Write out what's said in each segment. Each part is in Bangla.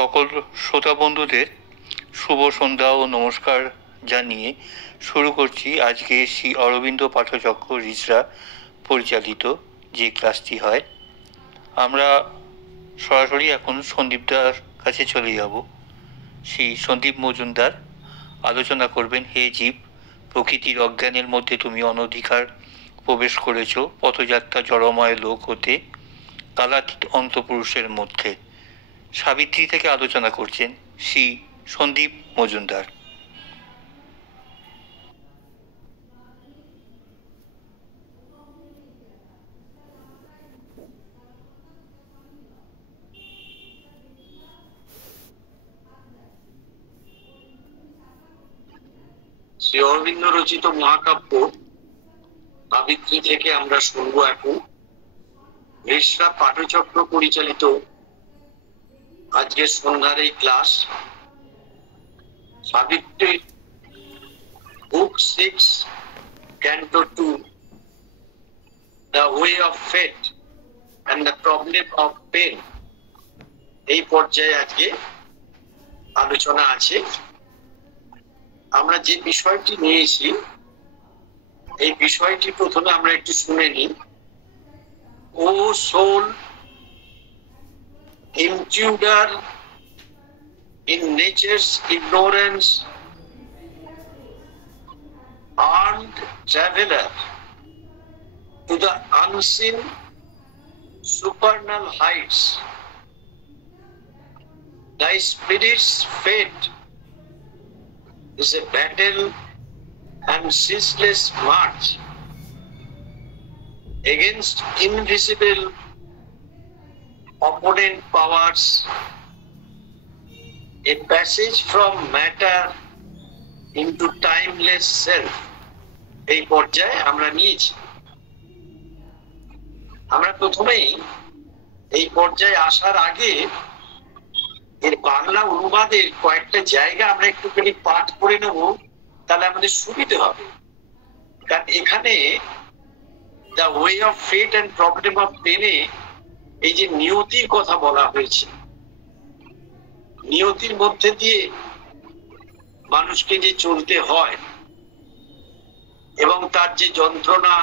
সকল শ্রোতা বন্ধুদের শুভ সন্ধ্যা ও নমস্কার জানিয়ে শুরু করছি আজকে শ্রী অরবিন্দ পাঠচক্র রিসরা পরিচালিত যে ক্লাসটি হয়। আমরা সরাসরি এখন সন্দীপদার কাছে চলে যাব। শ্রী সন্দীপ মজুমদার আলোচনা করবেন হে জীব, প্রকৃতির অজ্ঞানের মধ্যে তুমি অনধিকার প্রবেশ করেছ, পথযাত্রা জড়ময় লোক হতে কালাতীত অন্তপুরুষের মধ্যে। সাবিত্রী থেকে আলোচনা করছেন শ্রী সন্দীপ মজুমদার। শ্রী অরবিন্দ রচিত মহাকাব্য সাবিত্রী থেকে আমরা শুনব এখন রিসরা পাঠচক্র পরিচালিত আজকের সন্ধ্যার এই class. Savitri book 6 canto 2 the way of fate and the problem of pain, এই পর্যায়ে আজকে আলোচনা আছে। আমরা যে বিষয়টি নিয়েছি এই বিষয়টি প্রথমে আমরা একটু শুনে নিই। ও soul, intruder in nature's ignorance, armed traveler to the unseen supernal heights, thy spirit's fate is a battle and ceaseless march against invisible opponent powers, a passage from matter into timeless self, এই পর্যায়ে আমরা নিয়েছি। আমরা প্রথমেই এই পর্যায়ে আসার আগে এর বাংলা অনুবাদের কয়েকটা জায়গা আমরা একটুখানি পাঠ করে নেব, তাহলে আমাদের সুবিধে হবে। কারণ এখানে the way of fate and problem of পেনে এই যে নিয়তির কথা বলা হয়েছে, নিয়তির মধ্যে দিয়ে মানুষকে যে চলতে হয় এবং তার যে যন্ত্রণা,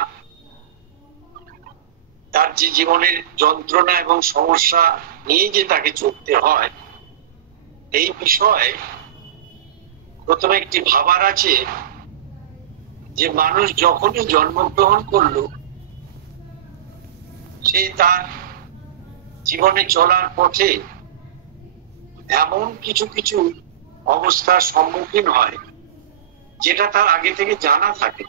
তার যে জীবনের যন্ত্রণা এবং সমস্যা নিয়ে যে তাকে চলতে হয়, এই বিষয়ে প্রথমে একটি ভাবার আছে যে মানুষ যখনই জন্মগ্রহণ করলো সে তার জীবনে চলার পথে এমন কিছু কিছু অবস্থার সম্মুখীন হয় যেটা তার আগে থেকে জানা থাকে,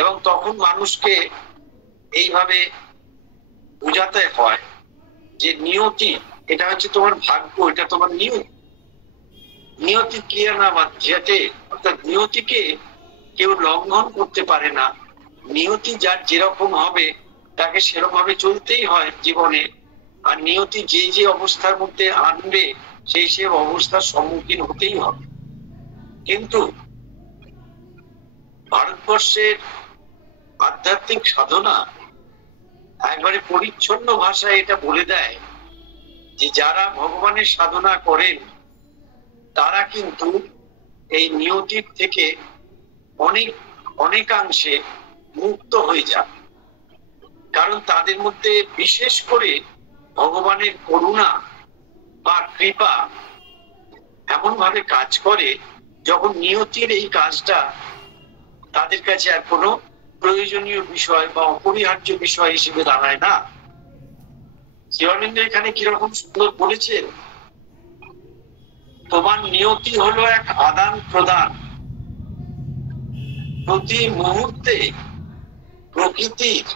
এবং তখন মানুষকে এইভাবে বোঝাতে হয় যে নিয়তি, এটা হচ্ছে তোমার ভাগ্য, এটা তোমার নিয়তি। নিয়তি ক্রিয়ানাবাদ যেতে, অর্থাৎ নিয়তিকে কেউ লঙ্ঘন করতে পারে না। নিয়তি যার যেরকম হবে তাকে সেরকম ভাবে চলতেই হয় জীবনে, আর নিয়তি যে যে অবস্থার মধ্যে আনবে সেই সে অবস্থার সম্মুখীন হতেই হবে। কিন্তু ভারতবর্ষের আধ্যাত্মিক সাধনা একবারে পরিচ্ছন্ন ভাষায় এটা বলে দেয় যে যারা ভগবানের সাধনা করেন তারা কিন্তু এই নিয়তির থেকে অনেকাংশে মুক্ত হয়ে যান। কারণ তাদের মধ্যে বিশেষ করে ভগবানের করুণা বা কৃপা এমন ভাবে কাজ করে যখন নিয়তির এই কাজটা তাদের কাছে আর কোনো প্রয়োজনীয় বিষয় বা অপরিহার্য বিষয় হিসেবে দাঁড়ায় না। শ্রী অরবিন্দ এখানে কিরকম সুন্দর বলেছেন, তোমার নিয়তি হলো এক আদান প্রদান, প্রতি মুহূর্তে প্রকৃতির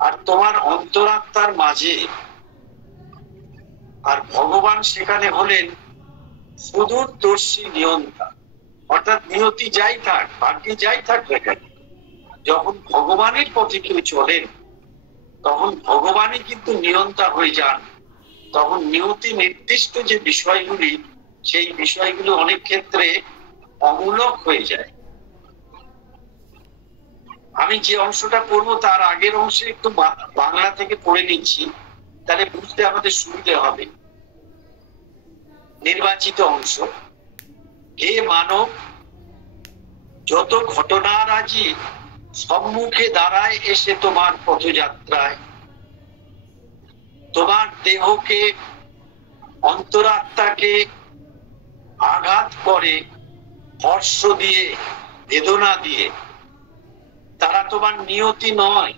আর তোমার অন্তরাত্মার মাঝে আর ভগবান সেখানে হলেন সুদূরদর্শী নিয়ন্তা। অর্থাৎ নিয়তি যাই থাক, ভাগ্যে যাই থাক না কেন, যখন ভগবানের পথে কেউ চলেন তখন ভগবানই কিন্তু নিয়ন্তা হয়ে যান। তখন নিয়তি নির্দিষ্ট যে বিষয়গুলি, সেই বিষয়গুলো অনেক ক্ষেত্রে অমূলক হয়ে যায়। আমি যে অংশটা পড়বো তার আগের অংশে একটু বাংলা থেকে পড়ে নিচ্ছি, তাহলে বুঝতে আমাদের সুবিধে হবে। নির্বাচিত অংশ। হে মানব, যত ঘটনারাজি সম্মুখে দাঁড়ায় এসে তোমার পথযাত্রায়, তোমার দেহকে, অন্তরাত্মাকে আঘাত করে, হর্ষ দিয়ে, বেদনা দিয়ে, তারা তোমার নিয়তি নয়।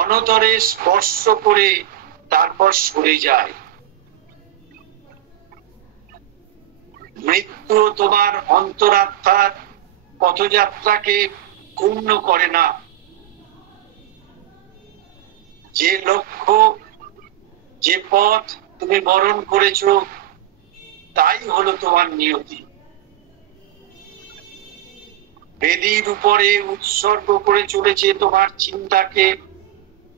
অনতরে স্পর্শ করে তারপর সরে যায়। মৃত্যু তোমার অন্তরাত্মার পথযাত্রাকে ক্ষুণ্ণ করে না। যে লক্ষ্য, যে পথ তুমি বরণ করেছ, তাই হলো তোমার নিয়তি। বেদির উপরে উৎসর্গ করে চলেছে তোমার চিন্তাকে,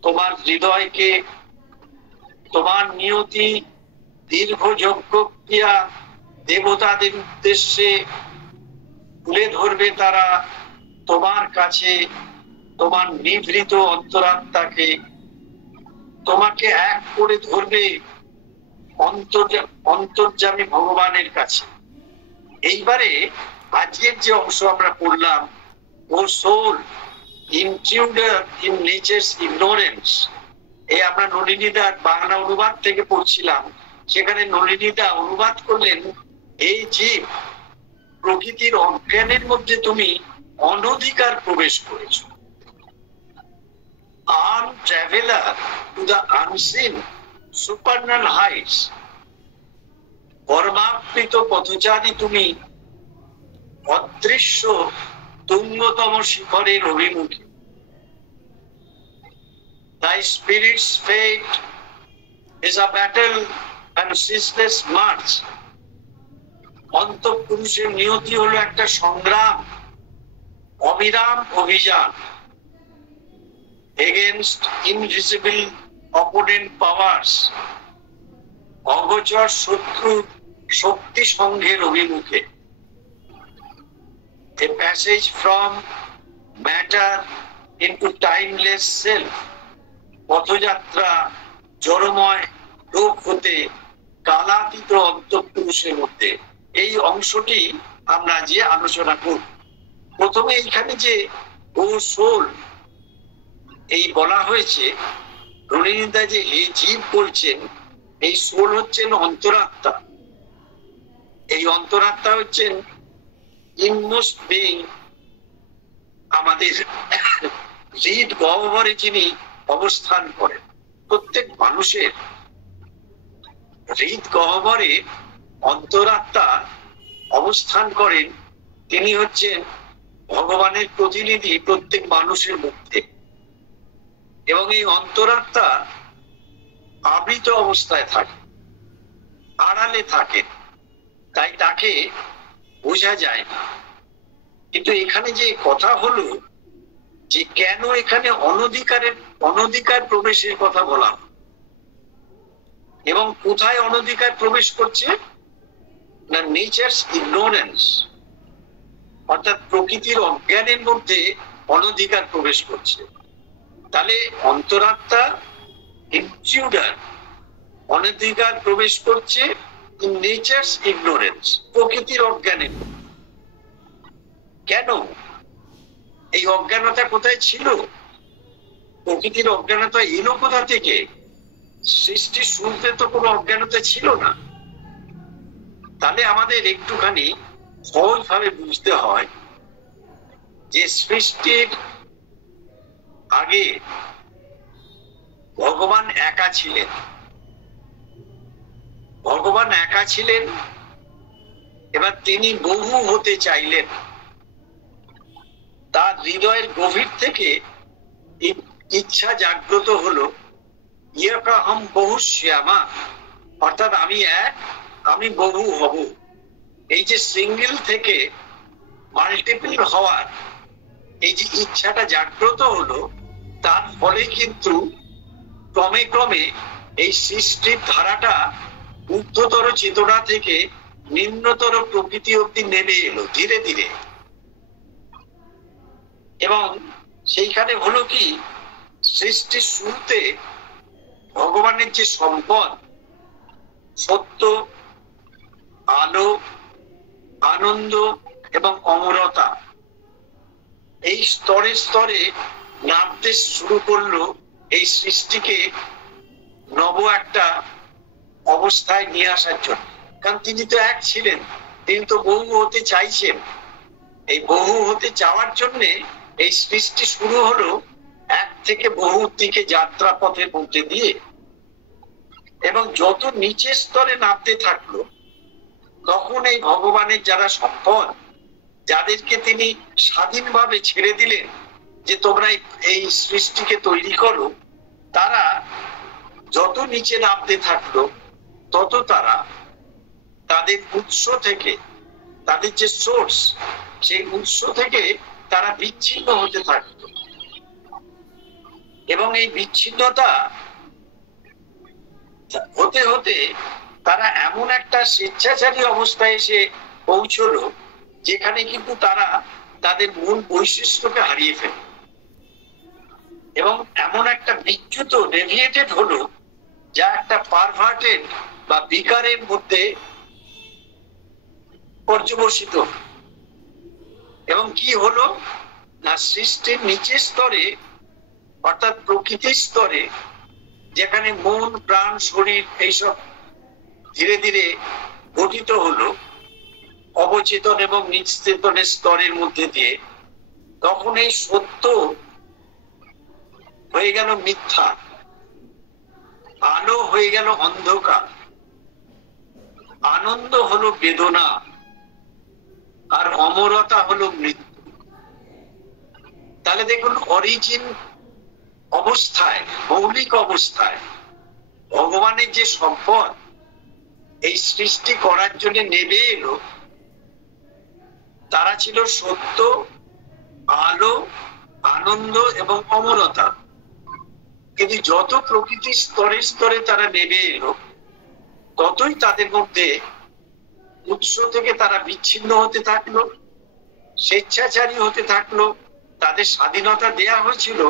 তোমার হৃদয়কে। তোমার নিয়তি দীর্ঘ যজ্ঞ ক্রিয়া দেবতাদের উদ্দেশ্যে তুলে ধরবে তারা তোমার কাছে তোমার নিভৃত অন্তরাত্মাকে। তোমাকে এক করে ধরবে অন্তর্যামী ভগবানের কাছে। এইবারে আজকের যে অংশ আমরা পড়লাম, O soul intruder in nature's ignorance, এই আমরা নলিনীদার বাংলা অনুবাদ থেকে পড়ছিলাম। সেখানে নলিনীদা অনুবাদ করলেন, এই জীব, প্রকৃতির অজ্ঞানের মধ্যে তুমি অনধিকার প্রবেশ করেছ। Armed traveler to the unseen supernal heights, পরমাপ্রিত পথচারী তুমি অদৃশ্য তুঙ্গতম শিখরের অভিমুখে। Thy spirit's fate is a battle and ceaseless march. অন্তঃপুরুষের নিয়তি হলো একটা সংগ্রাম, অবিরাম অভিযান against invisible opponent powers, অগোচর শত্রু শক্তি সংঘের অভিমুখে। A passage from matter into timeless self, পথযাত্রা জড়ময় লোক হতে কালাতীত অন্তঃপুরুষের মধ্যে। এই অংশটি আমরা যে আলোচনা করব। প্রথমে এইখানে যে ও সোল এই বলা হয়েছে, নলিনীদা যে হে জীব বলছেন, এই সোল হচ্ছেন অন্তরাত্মা। এই অন্তরাত্মা হচ্ছেন ইনমোস্ট বিং, আমাদের হৃদ গহ্বরে যিনি অবস্থান করেন। প্রত্যেক মানুষের হৃদ গহ্বরে অন্তরাত্মা অবস্থান করেন। তিনি হচ্ছেন ভগবানের প্রতিনিধি প্রত্যেক মানুষের মধ্যে। এবং এই অন্তরাত্মা আবৃত অবস্থায় থাকে, আড়ালে থাকে, তাই তাকে বোঝা যায় না। কিন্তু এখানে যে কথা হলো যে কেন এখানে অনধিকার প্রবেশের কথা বলা, এবং কোথায় অনধিকার প্রবেশ করছে না, নেচারস ইগনোরেন্স, অর্থাৎ প্রকৃতির অজ্ঞানের মধ্যে অনধিকার প্রবেশ করছে। তাহলে অন্তরাত্মা ইন্ট্রুডার, অনধিকার প্রবেশ করছে ইন নেচারস ইগনোরেন্স, প্রকৃতির অজ্ঞানের। কেন? এই অজ্ঞানতা কোথায় ছিল? প্রকৃতির অজ্ঞানতা এলো কোথা থেকে? সৃষ্টির শুরুতে তো কোনো অজ্ঞানতা ছিল না। তাহলে আমাদের একটুখানি সহজভাবে বুঝতে হয় যে সৃষ্টির আগে ভগবান একা ছিলেন। ভগবান একা ছিলেন, এবার তিনি বহু হতে চাইলেন। তার হৃদয়ের গভীর থেকে ইচ্ছা জাগ্রত হলো ইয়াকা হাম বহু শ্যামা, অর্থাৎ আমি এক, আমি বহু হব। এই যে সিঙ্গেল থেকে মাল্টিপল হওয়ার এই যে ইচ্ছাটা জাগ্রত হলো, তার ফলে কিন্তু ক্রমে ক্রমে এই সৃষ্টির ধারাটা ঊর্ধ্বতর চেতনা থেকে নিম্নতর প্রকৃতি অব্দি নেমে এলো ধীরে ধীরে। এবং সেইখানে হলো কি, সৃষ্টির শুরুতে ভগবানের যে সম্পদ সত্য, আলো, আনন্দ এবং অমরতা, এই স্তরে স্তরে নামতে শুরু করলো এই সৃষ্টিকে নব একটা অবস্থায় নিয়ে আসার জন্য। কারণ তিনি তো এক ছিলেন, তিনি তো বহু হতে চাইছেন। এই বহু হতে চাওয়ার জন্যে এই সৃষ্টি শুরু হলো এক থেকে বহুর দিকে যাত্রা পথের মধ্যে দিয়ে। এবং যত নিচের স্তরে নামতে থাকলো, তখন এই ভগবানের যারা সম্পদ, যাদেরকে তিনি স্বাধীনভাবে ছেড়ে দিলেন যে তোমরা এই সৃষ্টিকে তৈরি করো, তারা যত নিচে নামতে থাকলো, তত তারা তাদের উৎস থেকে, তাদের যে সোর্স, সেই উৎস থেকে তারা বিচ্ছিন্ন হতে থাকলো। এবং এই বিচ্ছিন্নতা হতে হতে তারা এমন একটা স্বেচ্ছাচারী অবস্থায় এসে পৌঁছলো, যেখানে কিন্তু তারা তাদের মূল বৈশিষ্ট্যকে হারিয়ে ফেলে এবং এমন একটা বিচ্যুত ডেভিয়েটেড হলো, যা একটা পারভার্টেড বা বিকারের মধ্যে পর্যবসিত। এবং কি হলো না, সৃষ্টির নিচের স্তরে অর্থাৎ প্রকৃতির স্তরে, যেখানে মন, প্রাণ, শরীর এইসব ধীরে ধীরে গঠিত হলো অবচেতন এবং নিচেতনের স্তরের মধ্যে দিয়ে, তখন এই সত্য হয়ে গেল মিথ্যা, আলো হয়ে গেল অন্ধকার, আনন্দ হলো বেদনা, আর অমরতা হলো মৃত্যু। তাহলে দেখুন, অরিজিন অবস্থায়, মৌলিক অবস্থায় ভগবানের যে সম্পদ এই সৃষ্টি করার জন্য নেমে এলো, তারা ছিল সত্য, আলো, আনন্দ এবং অমরতা। কিন্তু যত প্রকৃতির স্তরে স্তরে তারা নেমে এলো, ততই তাদের মধ্যে উৎস থেকে তারা বিচ্ছিন্ন হতে থাকলো, স্বেচ্ছাচারী হতে থাকলো। তাদের স্বাধীনতা দেয়া হয়েছিল,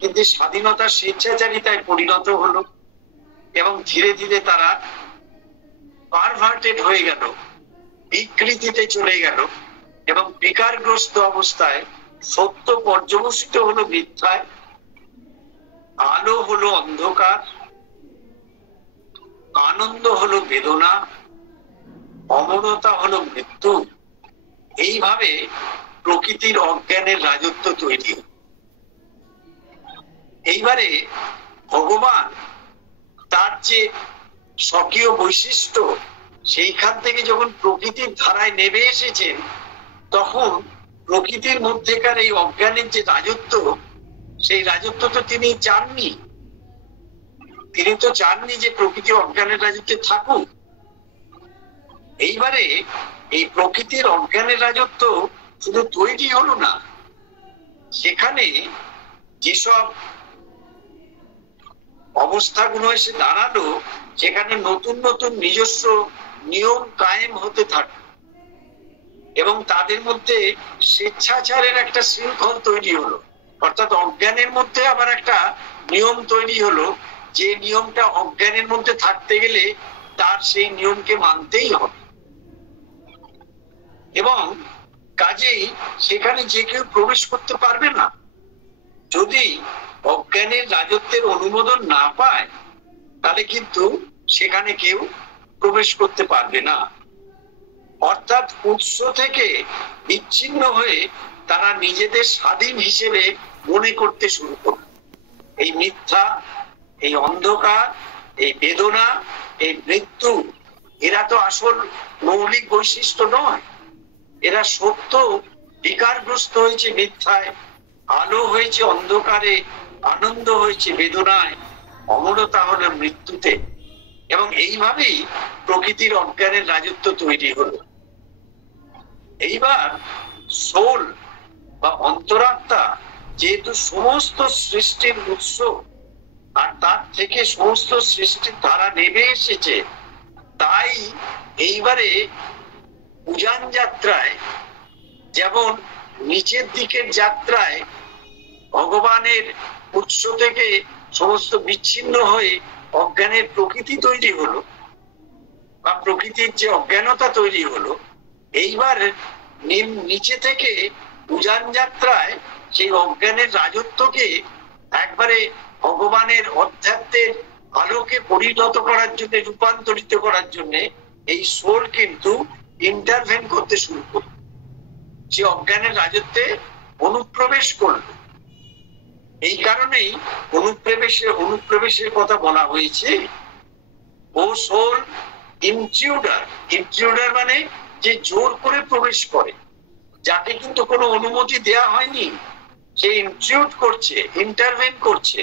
কিন্তু স্বাধীনতা স্বেচ্ছাচারিতায় পরিণত হলো এবং ধীরে ধীরে তারা পারভার্টেড হয়ে গেল, বিকৃতিতে চলে গেল এবং বিকারগ্রস্ত অবস্থায় সত্য পর্যবসিত হলো মিথ্যায়, আলো হলো অন্ধকার, আনন্দ হলো বেদনা, অমরতা হলো মৃত্যু। এইভাবে প্রকৃতির অজ্ঞানের রাজত্ব তৈরি। এইবারে ভগবান তার যে স্বকীয় বৈশিষ্ট্য, সেইখান থেকে যখন প্রকৃতির ধারায় নেমে এসেছেন, তখন প্রকৃতির মধ্যেকার এই অজ্ঞানের যে রাজত্ব, সেই রাজত্ব তো তিনি চাননি। তিনি তো চাননি যে প্রকৃতি অজ্ঞানের রাজত্বে থাকুক। এইবারে এই প্রকৃতির অজ্ঞানের রাজত্ব শুধু তৈরি হলো না, সেখানে যেসব অবস্থাগুলো এসে দাঁড়ালো, সেখানে নতুন নতুন নিজস্ব নিয়ম কায়েম হতে থাকে এবং তাদের মধ্যে স্বেচ্ছাচারের একটা শৃঙ্খল তৈরি হলো। অর্থাৎ অজ্ঞানের মধ্যে আবার একটা নিয়ম তৈরি হলো, যে নিয়মটা অজ্ঞানের মধ্যে থাকতে গেলে তার সেই নিয়মকে মানতেই হবে। এবং কাজেই সেখানে যে কেউ প্রবেশ করতে পারবে না। যদি অজ্ঞানের রাজত্বের অনুমোদন না পায়, তাহলে কিন্তু সেখানে কেউ প্রবেশ করতে পারবে না। অর্থাৎ উৎস থেকে বিচ্ছিন্ন হয়ে তারা নিজেদের স্বাধীন হিসেবে মনে করতে শুরু করবে। এই মিথ্যা, এই অন্ধকার, এই বেদনা, এই মৃত্যু, এরা তো আসল মৌলিক বৈশিষ্ট্য নয়। এরা সত্য বিকারগ্রস্ত হয়েছে মিথ্যায়, আলো হয়েছে অন্ধকারে, আনন্দ হয়েছে বেদনায়, অমরতা হলো মৃত্যুতে। এবং এইভাবেই প্রকৃতির অজ্ঞানের রাজত্ব তৈরি হলো। এইবার সোল বা অন্তরাত্মা যেহেতু সমস্ত সৃষ্টির উৎস, আর তার থেকে সমস্ত সৃষ্টির ধারা নেমে এসেছে, তাই এইবারে উজান যাত্রায় যেমন নিচের দিকের যাত্রায় ভগবানের উৎস থেকে সমস্ত বিচ্ছিন্ন হয়ে অজ্ঞানের প্রকৃতি তৈরি হলো, বা প্রকৃতির যে অজ্ঞানতা তৈরি হলো, এইবার নিচে থেকে উজান যাত্রায় সেই অজ্ঞানের রাজত্বকে একবারে ভগবানের অধ্যাত্মের আলোকে পরিণত করার জন্য, রূপান্তরিত করার জন্য এই সোল কিন্তু ইন্টারভেন করতে শুরু করল, যে অজ্ঞানের রাজত্বে অনুপ্রবেশ করল। এই কারণেই অনুপ্রবেশের কথা বলা হয়েছে। ও সোল ইন্ট্রুডার, ইন্ট্রুডার মানে যে জোর করে প্রবেশ করে, যাকে কিন্তু কোনো অনুমতি দেয়া হয়নি, সে ইন্ট্রুড করছে, ইন্টারভেন করছে।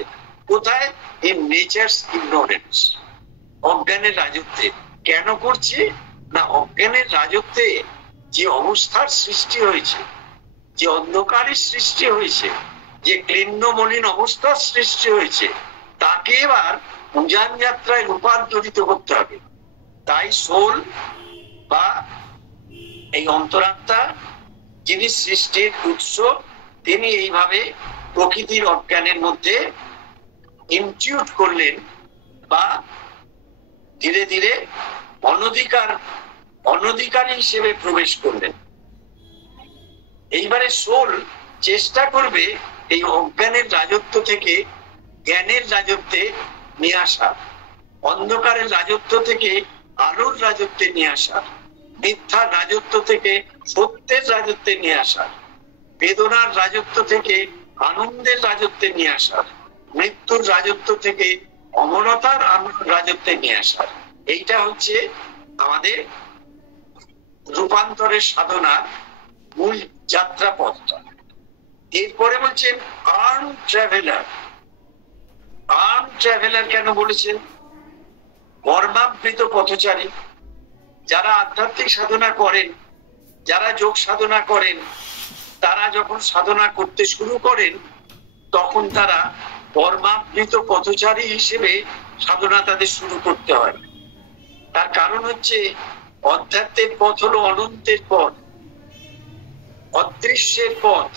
কোথায়? ইন নেচারস ইগনোরেন্স, অজ্ঞানের রাজত্বে। কেন করছে না, অজ্ঞানের রাজত্বে যে অবস্থার সৃষ্টি হয়েছে, যে অন্ধকারের সৃষ্টি হয়েছে, যে ক্লিন্ন মলিন অবস্থার সৃষ্টি হয়েছে, তাকে এবার উজান যাত্রায় রূপান্তরিত করতে হবে। তাই সোল বা এই অন্তরাত্মা, যিনি সৃষ্টির উৎস, তিনি এইভাবে প্রকৃতির অজ্ঞানের মধ্যে ইনটিউট করলেন, বা ধীরে ধীরে অনধিকারী হিসেবে প্রবেশ করলেন। এইবারে সোল চেষ্টা করবে এই অজ্ঞানের রাজত্ব থেকে জ্ঞানের রাজত্বে নিয়ে আসা, অন্ধকারের রাজত্ব থেকে আলোর রাজত্বে নিয়ে আসা, মিথ্যার রাজত্ব থেকে সত্যের রাজত্বে নিয়ে আসা, বেদনার রাজত্ব থেকে আনন্দের রাজত্বে নিয়ে আসা, মৃত্যুর রাজত্ব থেকে অমরতার রাজত্বে নিয়ে আসা। এইটা হচ্ছে আমাদের রূপান্তরের সাধনার মূল যাত্রা পথটা। এরপরে বলছেন আর্ম ট্রাভেলার। আর্ম ট্রাভেলার কেন বলেছেন? কর্মাবৃত পথচারী। যারা আধ্যাত্মিক সাধনা করেন, যারা যোগ সাধনা করেন, তারা যখন সাধনা করতে শুরু করেন, তখন তারা কর্মাবৃত পথচারী হিসেবে সাধনা তাদের শুরু করতে হয়। তার কারণ হচ্ছে অধ্যাত্মের পথ হলো অনন্তের পথ, অদৃশ্যের পথ,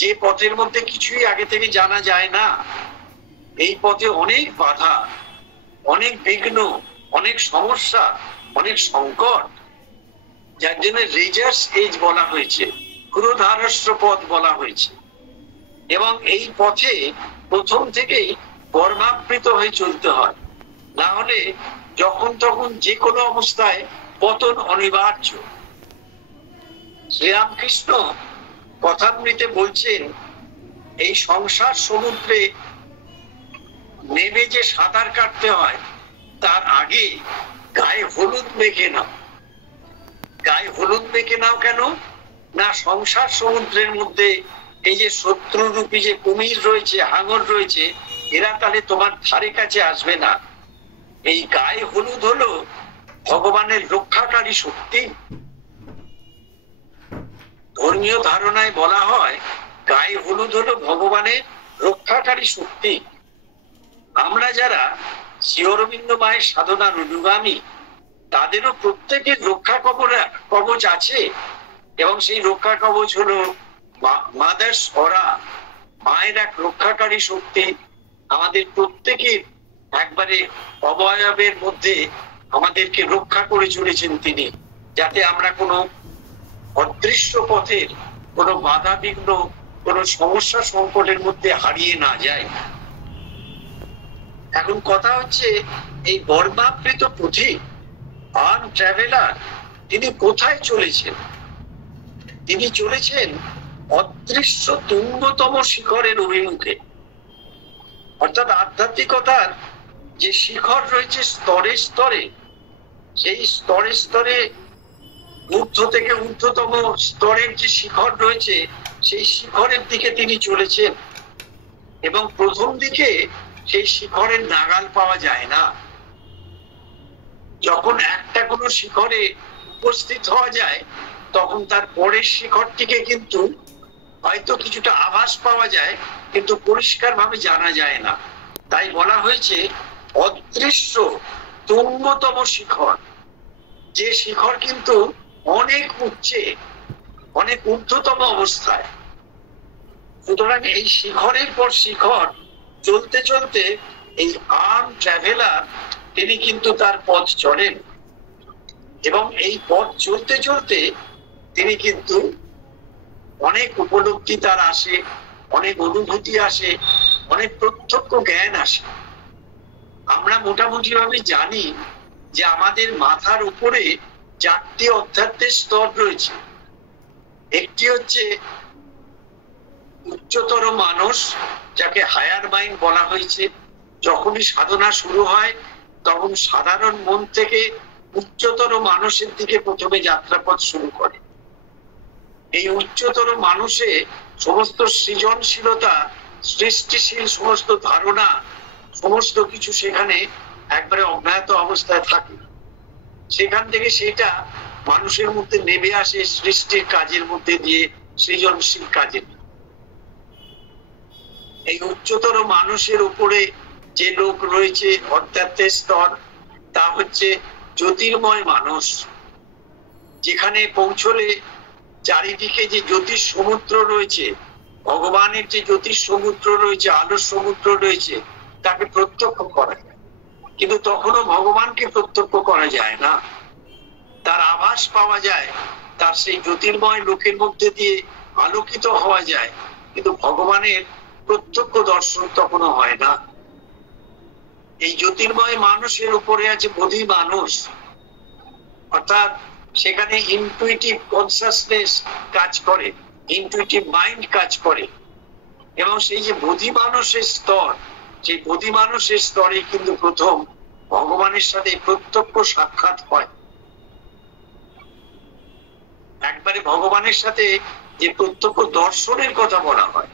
যে পথের মধ্যে কিছুই আগে থেকে জানা যায় না। এই পথে অনেক বাধা, অনেক বিঘ্ন, অনেক সমস্যা, অনেক সংকট, যার জন্য রেজার্স এজ বলা হয়েছে, ক্রোধারস্য পথ বলা হয়েছে। এবং এই পথে প্রথম থেকেই কর্মাবৃত হয়ে চলতে হয়, না হলে যখন তখন যে কোনো অবস্থায় পতন অনিবার্য। শ্রীরামকৃষ্ণ কথামৃতে বলছেন, এই সংসার সমুদ্রে নেমে যে সাঁতার কাটতে হয়, তার আগে গায়ে হলুদ মেখে নাও। গায়ে হলুদ মেখে নাও কেন না, সংসার সমুদ্রের মধ্যে এই যে শত্রুরূপী যে কুমির রয়েছে, হাঙর রয়েছে, এরা তাহলে তোমার ধারে কাছে আসবে না। এই গায়ে হলুদ হলো ভগবানের রক্ষাকারী শক্তি। ধর্মীয় ধারণায় বলা হয় গায়ে হলুদ হলো ভগবানের রক্ষাকারী শক্তি। আমরা যারা শ্রী অরবিন্দ মায়ের সাধনার অনুগামী, তাদেরও প্রত্যেকের রক্ষা কবচ আছে, এবং সেই রক্ষা কবচ হলো মাদার্স অরা, মায়ের এক রক্ষাকারী শক্তি। আমাদের প্রত্যেকের একবারে অবয়বের মধ্যে আমাদেরকে রক্ষা করে চলেছেন তিনি, যাতে আমরা কোনো অদৃশ্য পথের কোনো বাধা বিঘ্ন, কোনো সমস্যা সংকটের মধ্যে হারিয়ে না যায়। এখন কথা হচ্ছে, এই বর্ণাবৃত পথিক আর্ম ট্রাভেলার তিনি কোথায় চলেছেন? তিনি চলেছেন অদৃশ্য তুঙ্গতম শিখরের অভিমুখে। অর্থাৎ আধ্যাত্মিকতার যে শিখর রয়েছে স্তরে স্তরে, সেই স্তরে স্তরে ঊর্ধ্ব থেকে ঊর্ধ্বতম স্তরের যে শিখর রয়েছে, সেই শিখরের দিকে তিনি চলেছেন। এবং প্রথম দিকে সেই শিখরের নাগাল পাওয়া যায় না। যখন একটা কোনো শিখরে উপস্থিত হওয়া যায় তখন তার পরের শিখরটিকে কিন্তু হয়তো কিছুটা আভাস পাওয়া যায়, কিন্তু পরিষ্কারভাবে জানা যায় না। তাই বলা হয়েছে অদৃশ্য তুঙ্গতম শিখর, যে শিখর কিন্তু অনেক উচ্চে, অনেক ঊর্ধ্বতম অবস্থায়। সুতরাং এই শিখরের পর শিখর চলতে চলতে এই আর্ম ট্রাভেলার তিনি কিন্তু তার পথ চলেন, এবং এই পথ চলতে চলতে তিনি কিন্তু অনেক উপলব্ধি তার আসে, অনেক অনুভূতি আসে, অনেক প্রত্যক্ষ জ্ঞান আসে। আমরা মোটামুটি ভাবে জানি যে আমাদের মাথার উপরে 4টি অধ্যাত্মের স্তর রয়েছে। একটি হচ্ছে উচ্চতর মানুষ, যাকে হায়ার মাইন্ড বলা হয়েছে। যখনই সাধনা শুরু হয় তখন সাধারণ মন থেকে উচ্চতর মানুষের দিকে প্রথমে যাত্রাপথ শুরু করে। এই উচ্চতর মানুষে সমস্ত সৃজনশীলতা, সৃষ্টিশীল সমস্ত ধারণা, সমস্ত কিছু সেখানে একবারে অজ্ঞাত অবস্থায় থাকে। সেখান থেকে সেটা মানুষের মধ্যে নেমে আসে সৃষ্টির কাজের মধ্যে দিয়ে, সৃজনশীল কাজে। এই উচ্চতর মানুষের উপরে যে লোক রয়েছে অধ্যাত্মের স্তর, তা হচ্ছে জ্যোতির্ময় মানুষ, যেখানে পৌঁছলে চারিদিকে যে জ্যোতিষ সমুদ্র রয়েছে, ভগবানের যে জ্যোতিষ সমুদ্র রয়েছে, আলোর সমুদ্র রয়েছে, তাকে প্রত্যক্ষ করা যায়। কিন্তু তখনও ভগবানকে প্রত্যক্ষ করা যায় না, তার আভাস পাওয়া যায়, তার সেই জ্যোতির্ময় লোকের মধ্যে দিয়ে আলোকিত হওয়া যায়, কিন্তু ভগবানের প্রত্যক্ষ দর্শন তখনও হয় না। এই জ্যোতির্ময় মানুষের উপরে আছে বোধি মানুষ, অর্থাৎ সেখানে ইনটুইটিভ কনসাসনেস কাজ করে, ইনটুইটিভ মাইন্ড কাজ করে। এবং সেই যে বোধি মানুষের স্তর, সেই বোধি মানুষের স্তরে কিন্তু প্রথম ভগবানের সাথে প্রত্যক্ষ সাক্ষাৎ হয়। একবারে ভগবানের সাথে যে প্রত্যক্ষ দর্শনের কথা বলা হয়,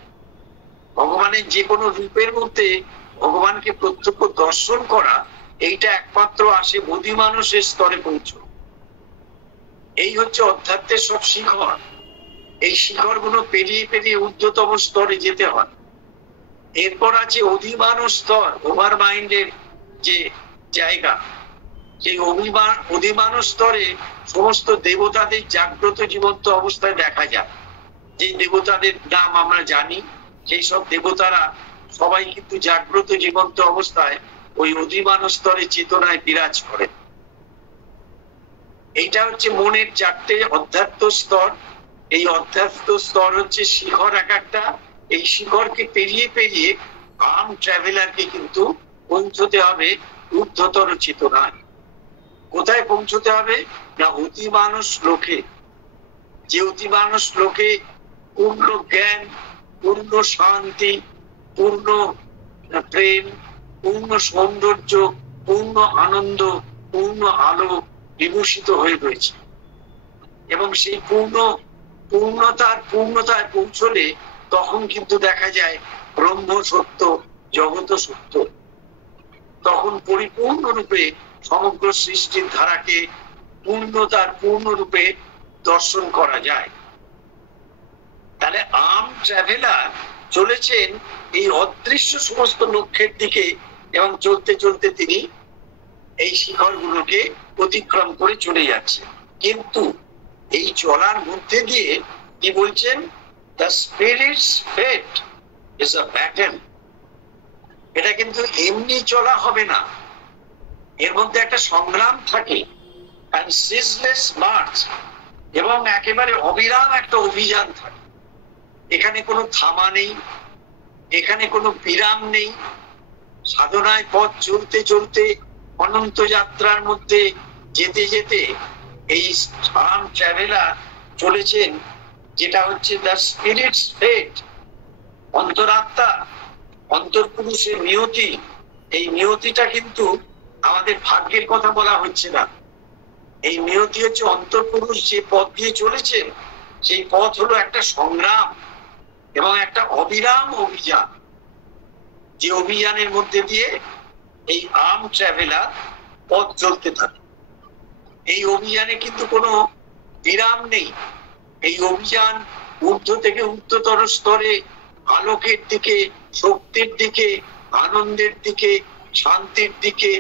ভগবানের যে কোনো রূপের মধ্যে ভগবানকে প্রত্যক্ষ দর্শন করা, এইটা একমাত্র আসে বোধি মানুষের স্তরে পৌঁছ। এই হচ্ছে অধ্যাত্মের সব শিখর। এই শিখর গুলো পেরিয়ে পেরিয়ে ঊর্ধ্বতম স্তরে যেতে হয়। এরপর আছে অধিমানস স্তর, ওভার মাইন্ডের যে জায়গা। সেই অধিমানস স্তরে সমস্ত দেবতাদের জাগ্রত জীবন্ত অবস্থায় দেখা যায়। যে দেবতাদের নাম আমরা জানি, সেই সব দেবতারা সবাই কিন্তু জাগ্রত জীবন্ত অবস্থায় ওই অধিমানস স্তরে চেতনায় বিরাজ করে। এইটা হচ্ছে মনের 4টে অধ্যাত্ম স্তর। এই অধ্যাত্ম স্তর হচ্ছে শিখর এক একটা। এই শিখরকে পেরিয়ে পেরিয়ে আর্ম ট্রাভেলারকে কিন্তু পৌঁছতে হবে ঊর্ধ্বতর চেতনায়। কোথায় পৌঁছতে হবে না, অতিমানস লোকে। যে অতিমানস লোকে পূর্ণ জ্ঞান, পূর্ণ শান্তি, পূর্ণ প্রেম, পূর্ণ সৌন্দর্য, পূর্ণ আনন্দ, পূর্ণ আলো বিভূষিত হয়ে রয়েছে। এবং সেই পূর্ণতায় পৌঁছলে তখন কিন্তু দেখা যায় ব্রহ্ম সত্য, জগৎ সত্য। তখন পরিপূর্ণরূপে সমগ্র সৃষ্টির ধারাকে পূর্ণরূপে দর্শন করা যায়। তাহলে আর্ম ট্রাভেলার চলেছেন এই অদৃশ্য সমস্ত লক্ষ্যের দিকে, এবং চলতে চলতে তিনি এই শিখরগুলোকে অতিক্রম করে চলে যাচ্ছে। কিন্তু এই চলার মধ্যে দিয়ে কি বলছেন, the spirit's fate is a battle. এটা কিন্তু এমনি চলা হবে না, এর মধ্যে একটা সংগ্রাম থাকে, and ceaseless march, এবং একেবারে অবিরাম একটা অভিযান থাকে। এখানে কোনো থামা নেই, এখানে কোনো বিরাম নেই। সাধনায় পথ চলতে চলতে অনন্ত যাত্রার মধ্যে যেতে যেতে এই আর্ম ট্রাভেলার চলেছেন, যেটা হচ্ছে দ্য স্পিরিটস ফেট, অন্তরাত্মা, অন্তর্পুরুষের নিয়তি। এই নিয়তিটা কিন্তু আমাদের ভাগ্যের কথা বলা হচ্ছে না। এই নিয়তি হচ্ছে অন্তর্পুরুষ যে পথ দিয়ে চলেছেন, সেই পথ হলো একটা সংগ্রাম এবং একটা অবিরাম অভিযান। যে অভিযানের মধ্যে দিয়ে এই আর্ম ট্রাভেলার পথ চলতে থাকে। এই অভিযানে কিন্তু কোনো বিরাম নেই। এই অভিযান ঊর্ধ্ব থেকে উচ্চতর স্তরে আলোকের দিকে, শক্তির দিকে, আনন্দের দিকে, শান্তির দিকে,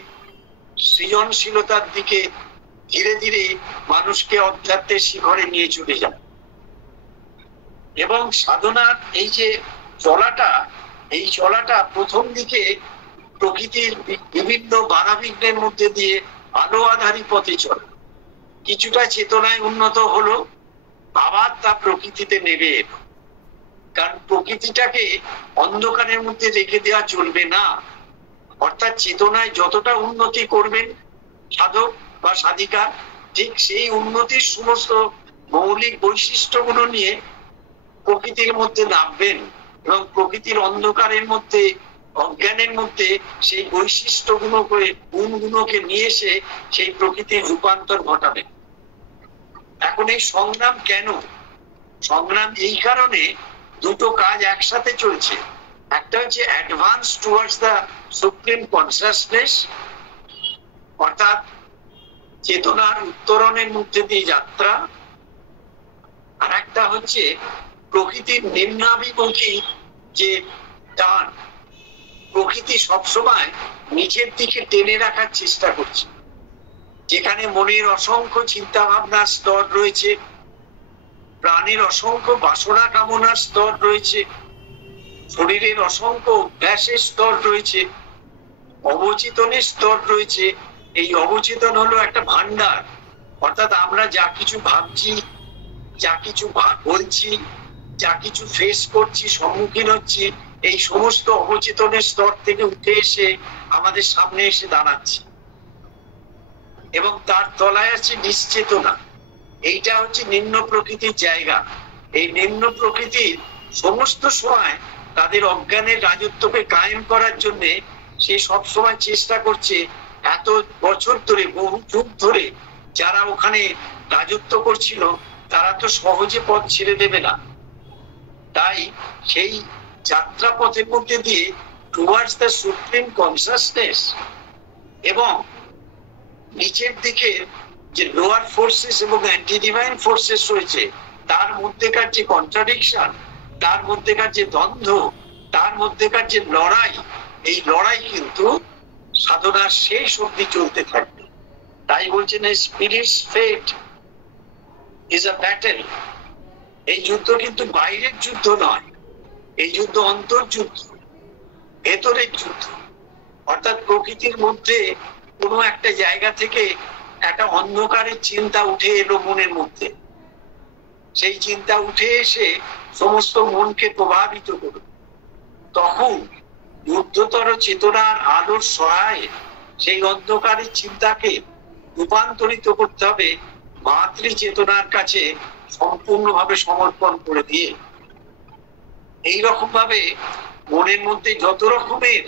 সৃজনশীলতার দিকে ধীরে ধীরে মানুষকে অধ্যাত্মের শিখরে নিয়ে চলে যায়। এবং সাধনার এই যে চলাটা, এই চলাটা প্রথম দিকে প্রকৃতির বিভিন্ন বাধা বিঘ্নের মধ্যে দিয়ে আলো আধারী পথে চলে, কিছুটা চেতনায় উন্নত হলো, আবার তা প্রকৃতিতে নেমে এলো। কারণ প্রকৃতিটাকে অন্ধকারের মধ্যে রেখে দেওয়া চলবে না। অর্থাৎ চেতনায় যতটা উন্নতি করবেন সাধক বা সাধিকা, ঠিক সেই উন্নতির সমস্ত মৌলিক বৈশিষ্ট্যগুলো নিয়ে প্রকৃতির মধ্যে নামবেন এবং প্রকৃতির অন্ধকারের মধ্যে, অজ্ঞানের মধ্যে সেই গুণগুলোকে নিয়ে এসে সেই প্রকৃতির রূপান্তর ঘটাবেন। এখন এই সংগ্রাম কেন? সংগ্রাম এই কারণে, দুটো কাজ একসাথে চলছে। একটা হচ্ছে advance towards the supreme consciousness, অর্থাৎ চেতনার উত্তরণের মধ্যে দিয়ে যাত্রা, আর একটা হচ্ছে প্রকৃতির নিম্নাভিমুখী যে টান। প্রকৃতি সবসময় নিচের দিকে টেনে রাখার চেষ্টা করছে, যেখানে মনের অসংখ্য চিন্তা ভাবনার স্তর রয়েছে, প্রাণের অসংখ্য বাসনা কামনার স্তর রয়েছে, শরীরের অসংখ্য অভ্যাসের স্তর রয়েছে, অবচেতনের স্তর রয়েছে। এই অবচেতন হলো একটা ভান্ডার, অর্থাৎ আমরা যা কিছু ভাবছি, যা কিছু বলছি, যা কিছু ফেস করছি, সম্মুখীন হচ্ছি, এই সমস্ত অবচেতনের স্তর থেকে উঠে এসে আমাদের সামনে এসে দাঁড়াচ্ছে। এবং তার তলায় আছে নিশ্চেতনা। এইটা হচ্ছে নিম্ন প্রকৃতির জায়গা। এই নিম্ন প্রকৃতির সমস্ত সময় তাদের অজ্ঞানের রাজত্বকে কায়েম করার জন্য সে সব সময় চেষ্টা করছে। এত বছর ধরে, বহু যুগ ধরে যারা ওখানে রাজত্ব করছিল, তারা তো সহজে পথ ছেড়ে দেবে না। তাই সেই যাত্রা পথের মধ্যে দিয়ে টুয়ার্ডস দ্য সুপ্রিম কনসাসনেস এবং নিচের দিকে যে লোয়ার ফোর্সেস এবং অ্যান্টি ডিভাইন ফোর্সেস রয়েছে, তার মধ্যেকার যে কন্ট্রাডিকশন, তার মধ্যেকার যে দ্বন্দ্ব, তার মধ্যেকার যে লড়াই, এই লড়াই কিন্তু সাধনার শেষ অবধি চলতে থাকবে। তাই বলছেন spirit's fate is a battle. এই যুদ্ধ কিন্তু বাইরের যুদ্ধ নয়, এই যুদ্ধ অন্তর্যুদ্ধ, ভেতরের যুদ্ধ। অর্থাৎ প্রকৃতির মধ্যে কোনো একটা জায়গা থেকে একটা অন্ধকারের চিন্তা উঠে এলো মনের মধ্যে, সেই চিন্তা উঠে এসে সমস্ত মনকে প্রভাবিত করল। তখন ঊর্ধ্বতর চেতনার আলোর সহায়ে সেই অন্ধকারের চিন্তাকে রূপান্তরিত করতে হবে মাতৃ চেতনার কাছে সম্পূর্ণভাবে সমর্পণ করে দিয়ে। এইরকম ভাবে মনের মধ্যে যত রকমের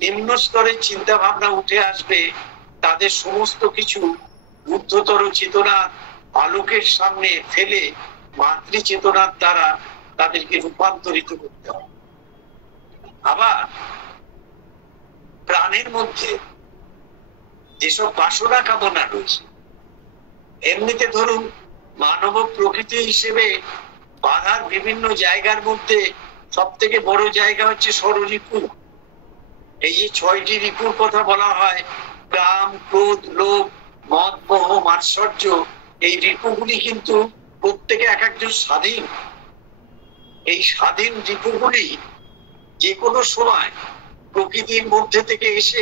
নিম্ন স্তরের চিন্তা ভাবনা উঠে আসবে, তাদের সমস্ত কিছু ঊর্ধ্বতর চেতনা আলোকের সামনে ফেলে মাতৃ চেতনার দ্বারা তাদেরকে রূপান্তরিত করতে হবে। আবার প্রাণের মধ্যে যেসব বাসনা কামনা রয়েছে, এমনিতে ধরুন মানব প্রকৃতি হিসেবে বাধার বিভিন্ন জায়গার মধ্যে সব থেকে বড় জায়গা হচ্ছে ষড়রিপু। এই যে 6টি রিপুর কথা বলা হয়, কাম, ক্রোধ, লোভ, মদ, মোহ, মাৎসর্য, এই রিপুগুলি কিন্তু প্রত্যেকে এক একজন স্বাধীন। এই স্বাধীন রিপুগুলি যে কোনো সময় প্রকৃতির মধ্যে থেকে এসে,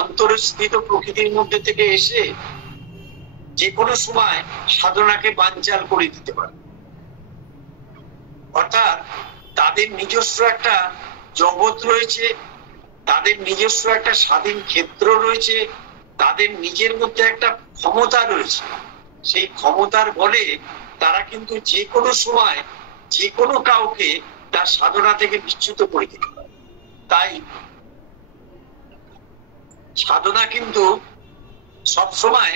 অন্তরস্থিত প্রকৃতির মধ্যে থেকে এসে যে কোনো সময় সাধনাকে বানচাল করে দিতে পারে। অর্থাৎ তাদের নিজস্ব একটা জগৎ রয়েছে, তাদের নিজস্ব একটা স্বাধীন ক্ষেত্র রয়েছে, তাদের নিজের মধ্যে একটা ক্ষমতা রয়েছে। সেই ক্ষমতার বলে তারা কিন্তু যে কোনো সময় যে কোনো কাউকে তার সাধনা থেকে বিচ্যুত করে দিতে পারে। তাই সাধনা কিন্তু সবসময়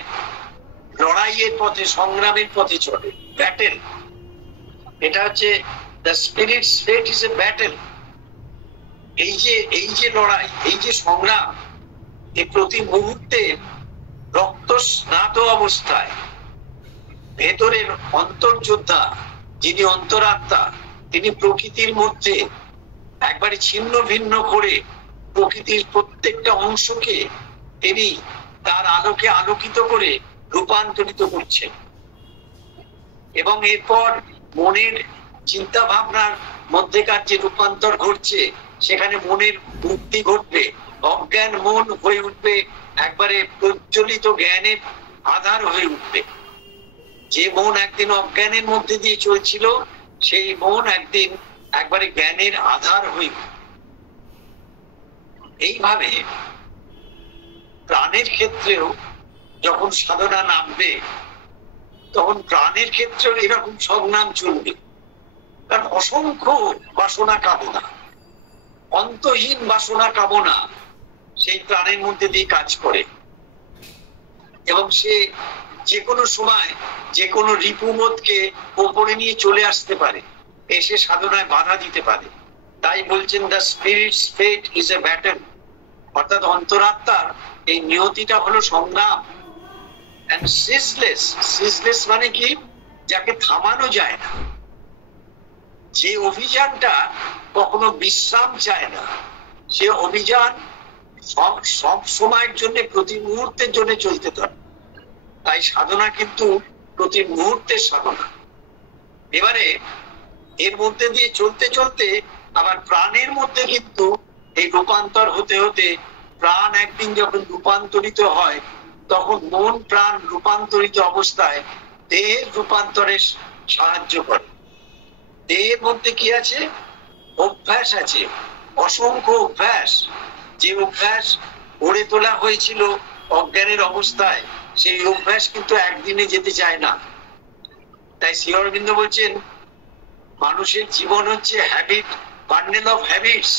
লড়াইয়ের পথে, সংগ্রামের পথে চলে, ব্যাটেল। এটা হচ্ছে the spirit's fate is a battle. এই যে লড়াই, এই যে সংগ্রাম, এই প্রতি মুহূর্তে রক্ত স্নাত অবস্থায় ভেতরের অন্তর্যোদ্ধা, যিনি অন্তরাত্মা, তিনি প্রকৃতির মধ্যে একবারে ছিন্ন ভিন্ন করে প্রকৃতির প্রত্যেকটা অংশকে তিনি তার আলোকে আলোকিত করে রূপান্তরিত করছেন। এবং এরপর মনের চিন্তা ভাবনার মধ্যেকার যে রূপান্তর ঘটছে, সেখানে মনের মুক্তি ঘটবে, অজ্ঞান মন হয়ে উঠবে একবারে প্রজ্বলিত জ্ঞানের আধার হয়ে উঠবে। যে মন একদিন অজ্ঞানের মধ্যে দিয়ে চলছিল, সেই মন একদিন একবারে জ্ঞানের আধার হয়ে উঠবে। এইভাবে প্রাণের ক্ষেত্রেও যখন সাধনা নামবে, তখন প্রাণের ক্ষেত্রেও এরকম সংগ্রাম চলবে। কারণ অসংখ্য বাসনা কামনা, অন্তহীন বাসনা কামনা সেই প্রাণের মধ্যে দিয়ে কাজ করে, এবং সে যে কোনো সময় যে কোনো রিপুবোধকে ওপরে নিয়ে চলে আসতে পারে, এসে সাধনায় বাধা দিতে পারে। তাই বলছেন the spirit's fate is a battle, অর্থাৎ অন্তরাত্মার এই নিয়তিটা হলো সংগ্রাম। এন্ড সিজলেস, সিজলেস মানে কি? যাকে থামানো যায় না, যে অভিযানটা কখনো বিশ্রাম চায় না, সে অভিযান সব সময়ের জন্য, প্রতি মুহূর্তের জন্য চলতে থাকে। তাই সাধনা কিন্তু প্রতি মুহূর্তের সাধনা। এবারে এর মধ্যে দিয়ে চলতে চলতে আবার প্রাণের মধ্যে কিন্তু এই রূপান্তর হতে হতে প্রাণ একদিন যখন রূপান্তরিত হয়, তখন মন প্রাণ রূপান্তরিত অবস্থায় দেহের রূপান্তরে সাহায্য করে। দেহের মধ্যে কি আছে? অভ্যাস আছে, অসংখ্য অভ্যাস। যে অভ্যাস গড়ে তোলা হয়েছিল অজ্ঞানের অবস্থায়, সেই অভ্যাস কিন্তু একদিনে যেতে চায় না। তাই শ্রী অরবিন্দ বলছেন, মানুষের জীবন হচ্ছে হ্যাবিট, বান্ডেল অফ হ্যাবিটস,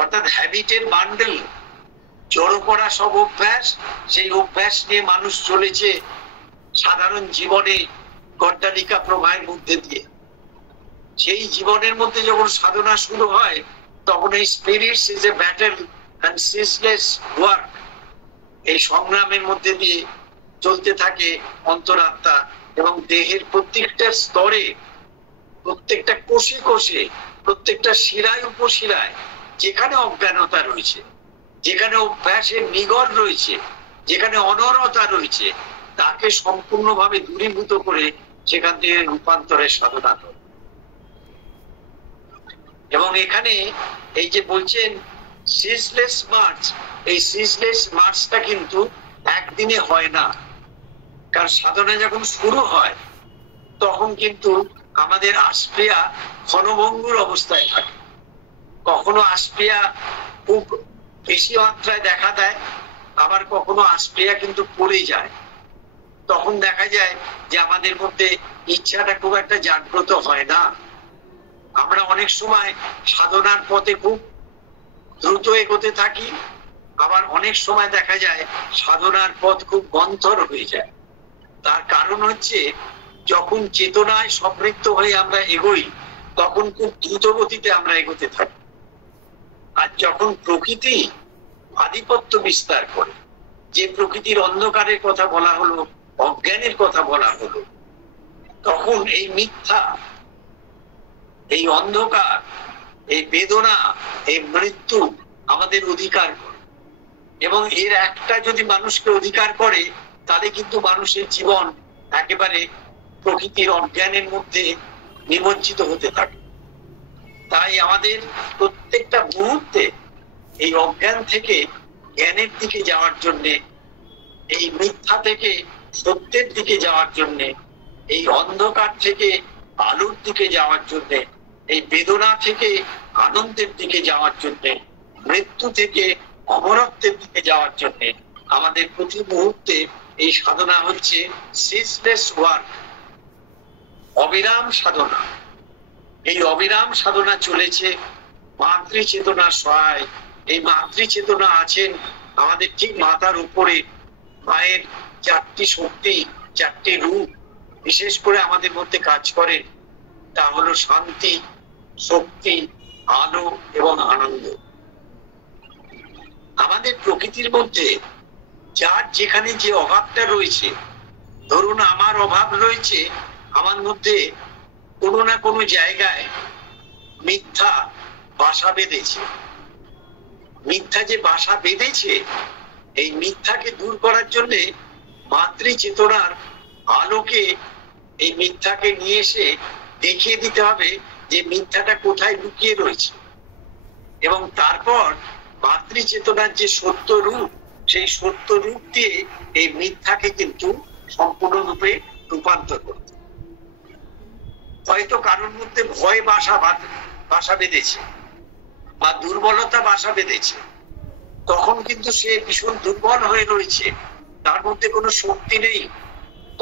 অর্থাৎ হ্যাবিটের বান্ডেল, জড়ো করা সব অভ্যাস। সেই অভ্যাস নিয়ে মানুষ চলেছে সাধারণ জীবনে গড্ডালিকা প্রবাহের মধ্যে দিয়ে। সেই জীবনের মধ্যে যখন সাধনা শুরু হয়, তখন এই spirit's is a battle and ceaseless work, এই সংগ্রামের মধ্যে দিয়ে চলতে থাকে অন্তরাত্মা, এবং দেহের প্রত্যেকটা স্তরে, প্রত্যেকটা কোষে কোষে, প্রত্যেকটা শিরায় উপশিরায় যেখানে অজ্ঞানতা রয়েছে, যেখানে অভ্যাসের নিগড় রয়েছে, যেখানে অনরতা রয়েছে, তাকে সম্পূর্ণভাবে দূরীভূত করে সেখান থেকে রূপান্তরের সাধনা করে। এবং এখানে এই যে বলছেন সিজলেস মার্চ, এই সিজলেস মার্চটা কিন্তু একদিনে হয় না। কারণ সাধনা যখন শুরু হয়, তখন কিন্তু আমাদের আস্প্রিয়া ক্ষণভঙ্গুর অবস্থায় থাকে। কখনো আস্প্রিয়া খুব বেশি মাত্রায় দেখা দেয়, আবার কখনো আস্প্রিয়া কিন্তু পড়ে যায়। তখন দেখা যায় যে আমাদের মধ্যে ইচ্ছাটা খুব একটা জাগ্রত হয় না। আমরা অনেক সময় সাধনার পথে খুব দ্রুত এগোতে থাকি, আবার অনেক সময় দেখা যায় সাধনার পথ খুব গন্থর হয়ে যায়। তার কারণ হচ্ছে, যখন চেতনায় সমৃদ্ধ হয়ে আমরা এগোই, তখন খুব দ্রুত গতিতে আমরা এগোতে থাকি। আর যখন প্রকৃতি আধিপত্য বিস্তার করে, যে প্রকৃতির অন্ধকারের কথা বলা হলো, অজ্ঞানের কথা বলা হলো, তখন এই মিথ্যা, এই অন্ধকার, এই বেদনা, এই মৃত্যু আমাদের অধিকার করে। এবং এর একটা যদি মানুষকে অধিকার করে, তাহলে কিন্তু মানুষের জীবন একেবারে প্রকৃতির অজ্ঞানের মধ্যে নিমজ্জিত হতে থাকে। তাই আমাদের প্রত্যেকটা মুহূর্তে এই অজ্ঞান থেকে জ্ঞানের দিকে যাওয়ার জন্যে, এই মিথ্যা থেকে সত্যের দিকে যাওয়ার জন্যে, এই অন্ধকার থেকে আলোর দিকে যাওয়ার জন্যে, এই বেদনা থেকে আনন্দের দিকে যাওয়ার জন্যে, মৃত্যু থেকে অমরত্বের দিকে যাওয়ার জন্যে আমাদের প্রতি মুহূর্তে এই সাধনা হচ্ছে সিজলেস ওয়ার্ক, অবিরাম সাধনা। এই অবিরাম সাধনা চলেছে মাতৃচেতনার সহায়। এই মাতৃচেতনা আছেন আমাদের ঠিক মাথার উপরে। মায়ের চারটি শক্তি, চারটি রূপ বিশেষ করে আমাদের মধ্যে কাজ করে। তা হলো শান্তি, শক্তি, আলো এবং আনন্দ। আমাদের প্রকৃতির মধ্যে যার যেখানে যে অভাবটা রয়েছে, ধরুন আমার অভাব রয়েছে, আমার মধ্যে কোনো না কোনো জায়গায় মিথ্যা বাসা বেঁধেছে। মিথ্যা যে বাসা বেঁধেছে, এই মিথ্যাকে দূর করার জন্য মাতৃ চেতনার আলোকে এই মিথ্যাকে নিয়ে এসে দেখিয়ে দিতে হবে যে মিথ্যাটা কোথায় লুকিয়ে রয়েছে, এবং তারপর মাতৃ চেতনার যে সত্য রূপ, সেই সত্য রূপ দিয়ে এই মিথ্যাকে কিন্তু সম্পূর্ণরূপে রূপান্তর করতে। হয়তো কারোর মধ্যে ভয় বাসা বেঁধেছে বা দুর্বলতা বাসা বেঁধেছে, তখন কিন্তু সে ভীষণ দুর্বল হয়ে রয়েছে, তার মধ্যে কোনো শক্তি নেই।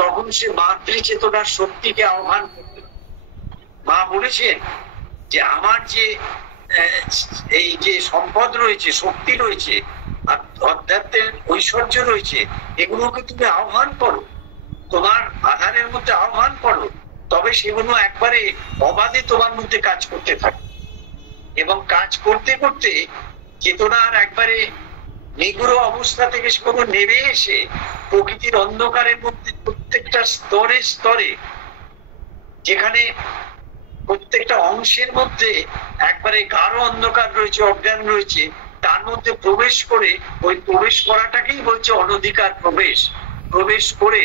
তখন সে মাতৃ চেতনার শক্তিকে আহ্বান করতে। মা বলেছেন যে আমার যে এই যে সম্পদ রয়েছে, শক্তি রয়েছে, অধ্যাত্মের ঐশ্বর্য রয়েছে, এগুলোকে তুমি আহ্বান করো, তোমার আধারের মধ্যে আহ্বান করো, তবে সেগুলো একবারে অবাধে তোমার মধ্যে কাজ করতে থাকে। এবং কাজ করতে করতে চেতনার একবারে নিগুড় অবস্থা থেকে সেগুলো নেমে এসে প্রকৃতির অন্ধকারের মধ্যে প্রত্যেকটা স্তরে স্তরে, যেখানে প্রত্যেকটা অংশের মধ্যে একবারে গাঢ় অন্ধকার রয়েছে, অজ্ঞান রয়েছে, তার মধ্যে প্রবেশ করে, ওই প্রবেশ করাটাকেই বলছে অনধিকার প্রবেশ। প্রবেশ করে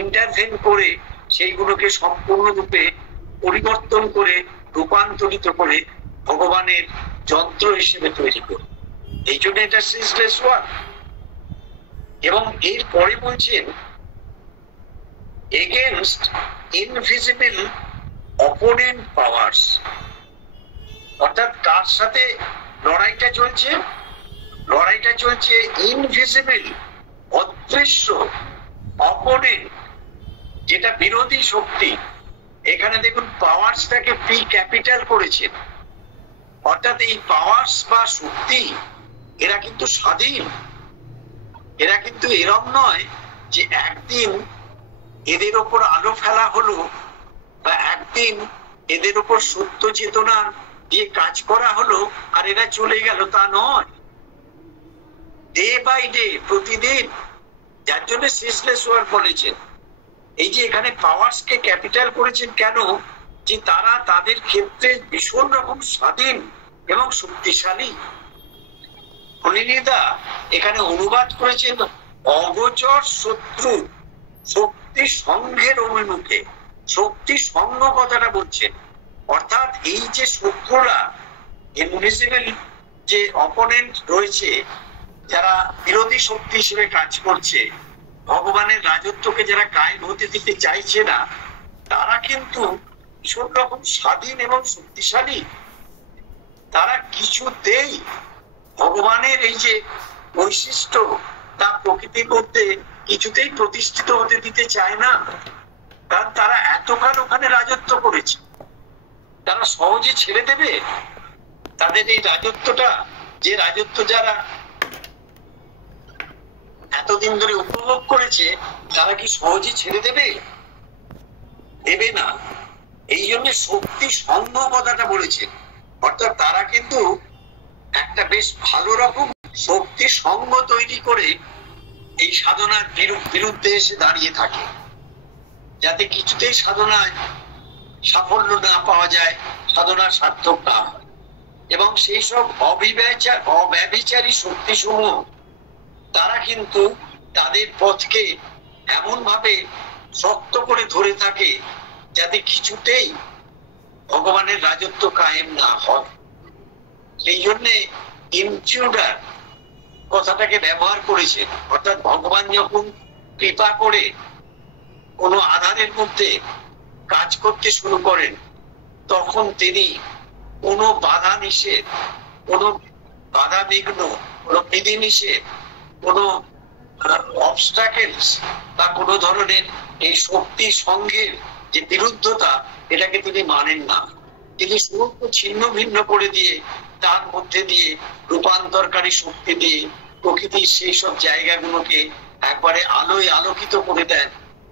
ইন্টারভেন করে সেইগুলোকে সম্পূর্ণরূপে পরিবর্তন করে রূপান্তরিত করে ভগবানের যন্ত্র হিসেবে তৈরি করে। এই জন্য এটা সিজলেস ওয়ার্ক। এবং এর পরে বলছেন এগেনস্ট ইনভিজিবল অপোনেন্ট পাওয়ার্স, অর্থাৎ কার সাথে লড়াইটা চলছে? লড়াইটা চলছে ইনভিজিবল, অদৃশ্য অপোনেন্ট, যেটা বিরোধী শক্তি। এখানে দেখুন পাওয়ার্সটাকে পি ক্যাপিটাল করেছে, অর্থাৎ এই পাওয়ার্স বা শক্তি এরা কিন্তু স্বাধীন। এরা কিন্তু এরম নয় যে একদিন এদের ওপর আলো ফেলা হলো বা একদিন এদের ওপর সত্য চেতনা দিয়ে কাজ করা হলো আর এরা চলে গেল, তা নয়। ডে বাই ডে, প্রতিদিন। যার জন্য সিজলেস ওয়ার্ক বলেছেন। এই যে এখানে পাওয়ার্সকে ক্যাপিটাল করেছেন কেন? যে তারা তাদের ক্ষেত্রে ভীষণ রকম স্বাধীন এবং শক্তিশালী। হরিণীদা এখানে অনুবাদ করেছেন অগোচর শত্রু শক্তি সঙ্ঘের অভিমুখে। শক্তি সঙ্গ কথাটা বলছেন, অর্থাৎ এই যে শত্রুরা, ইনভিজিবল যে অপোনেন্ট রয়েছে, যারা বিরোধী শক্তি হিসেবে কাজ করছে, ভগবানের রাজত্বকে যারা কায়েম হতে দিতে চাইছে না, তারা কিন্তু ভীষণ রকম স্বাধীন এবং শক্তিশালী। তারা কিছুতেই ভগবানের এই যে বৈশিষ্ট্য তা প্রকৃতির মধ্যে কিছুতেই প্রতিষ্ঠিত হতে দিতে চায় না, কারণ তারা এতকাল ওখানে রাজত্ব করেছে। তারা সহজে ছেড়ে দেবে তাদের এই রাজত্বটা? যে রাজত্ব যারা এতদিন ধরে উপভোগ করেছে, তারা কি সহজে ছেড়ে দেবে? দেবে না। এই জন্য শক্তি সঙ্গ কথাটা বলেছে, অর্থাৎ তারা কিন্তু একটা বেশ ভালো রকম শক্তি সঙ্গ তৈরি করে এই সাধনার বিরুদ্ধে এসে দাঁড়িয়ে থাকে, যাতে কিছুতেই সাধনায় সাফল্য না পাওয়া যায়, সাধনা সার্থক না হয়। এবং সেই সব অব্যভিচারী শক্তি সমূহ তারা কিন্তু তাদের পথকে এমন ভাবে শক্ত করে ধরে থাকে যাতে কিছুতেই ভগবানের রাজত্ব কায়েম না হয়। সেই জন্যে ইনট্রুডার কথাটাকে ব্যবহার করেছে, অর্থাৎ ভগবান যখন কৃপা করে কোনো আধারের মধ্যে কাজ করতে শুরু করেন, তখন তিনি কোনো বাধা নিষেধ, কোনো বাধা বিঘ্ন, কোনো বিধি নিষেধ, কোনো অবস্টাকেলস বা কোনো ধরনের এই শক্তি সঙ্গের যে বিরুদ্ধতা, এটাকে তিনি মানেন না। তিনি সমস্ত ছিন্ন ভিন্ন করে দিয়ে তার মধ্যে দিয়ে রূপান্তরকারী শক্তি দিয়ে প্রকৃতির সেই সব জায়গাগুলোকে একবারে আলোয় আলোকিত করে দেন,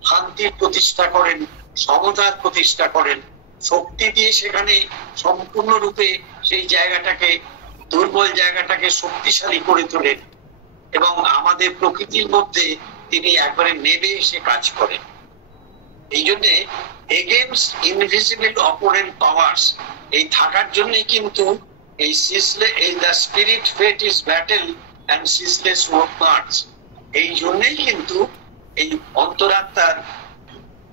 শান্তির প্রতিষ্ঠা করেন, সমতার প্রতিষ্ঠা করেন, শক্তি দিয়ে সেখানে সম্পূর্ণরূপে সেই জায়গাটাকে দুর্বল জায়গাটাকে শক্তিশালী করে তোলেন এবং আমাদের প্রকৃতির মধ্যে তিনি একবারে নেবে এসে কাজ করেন। এই জন্যে এগেইনস্ট ইনভিজিবল অপোনেন্ট পাওয়ার্স এই থাকার জন্যই কিন্তু এই the spirit fate is battle and ceaseless work march, এই জন্যই কিন্তু এই অন্তরাত্মার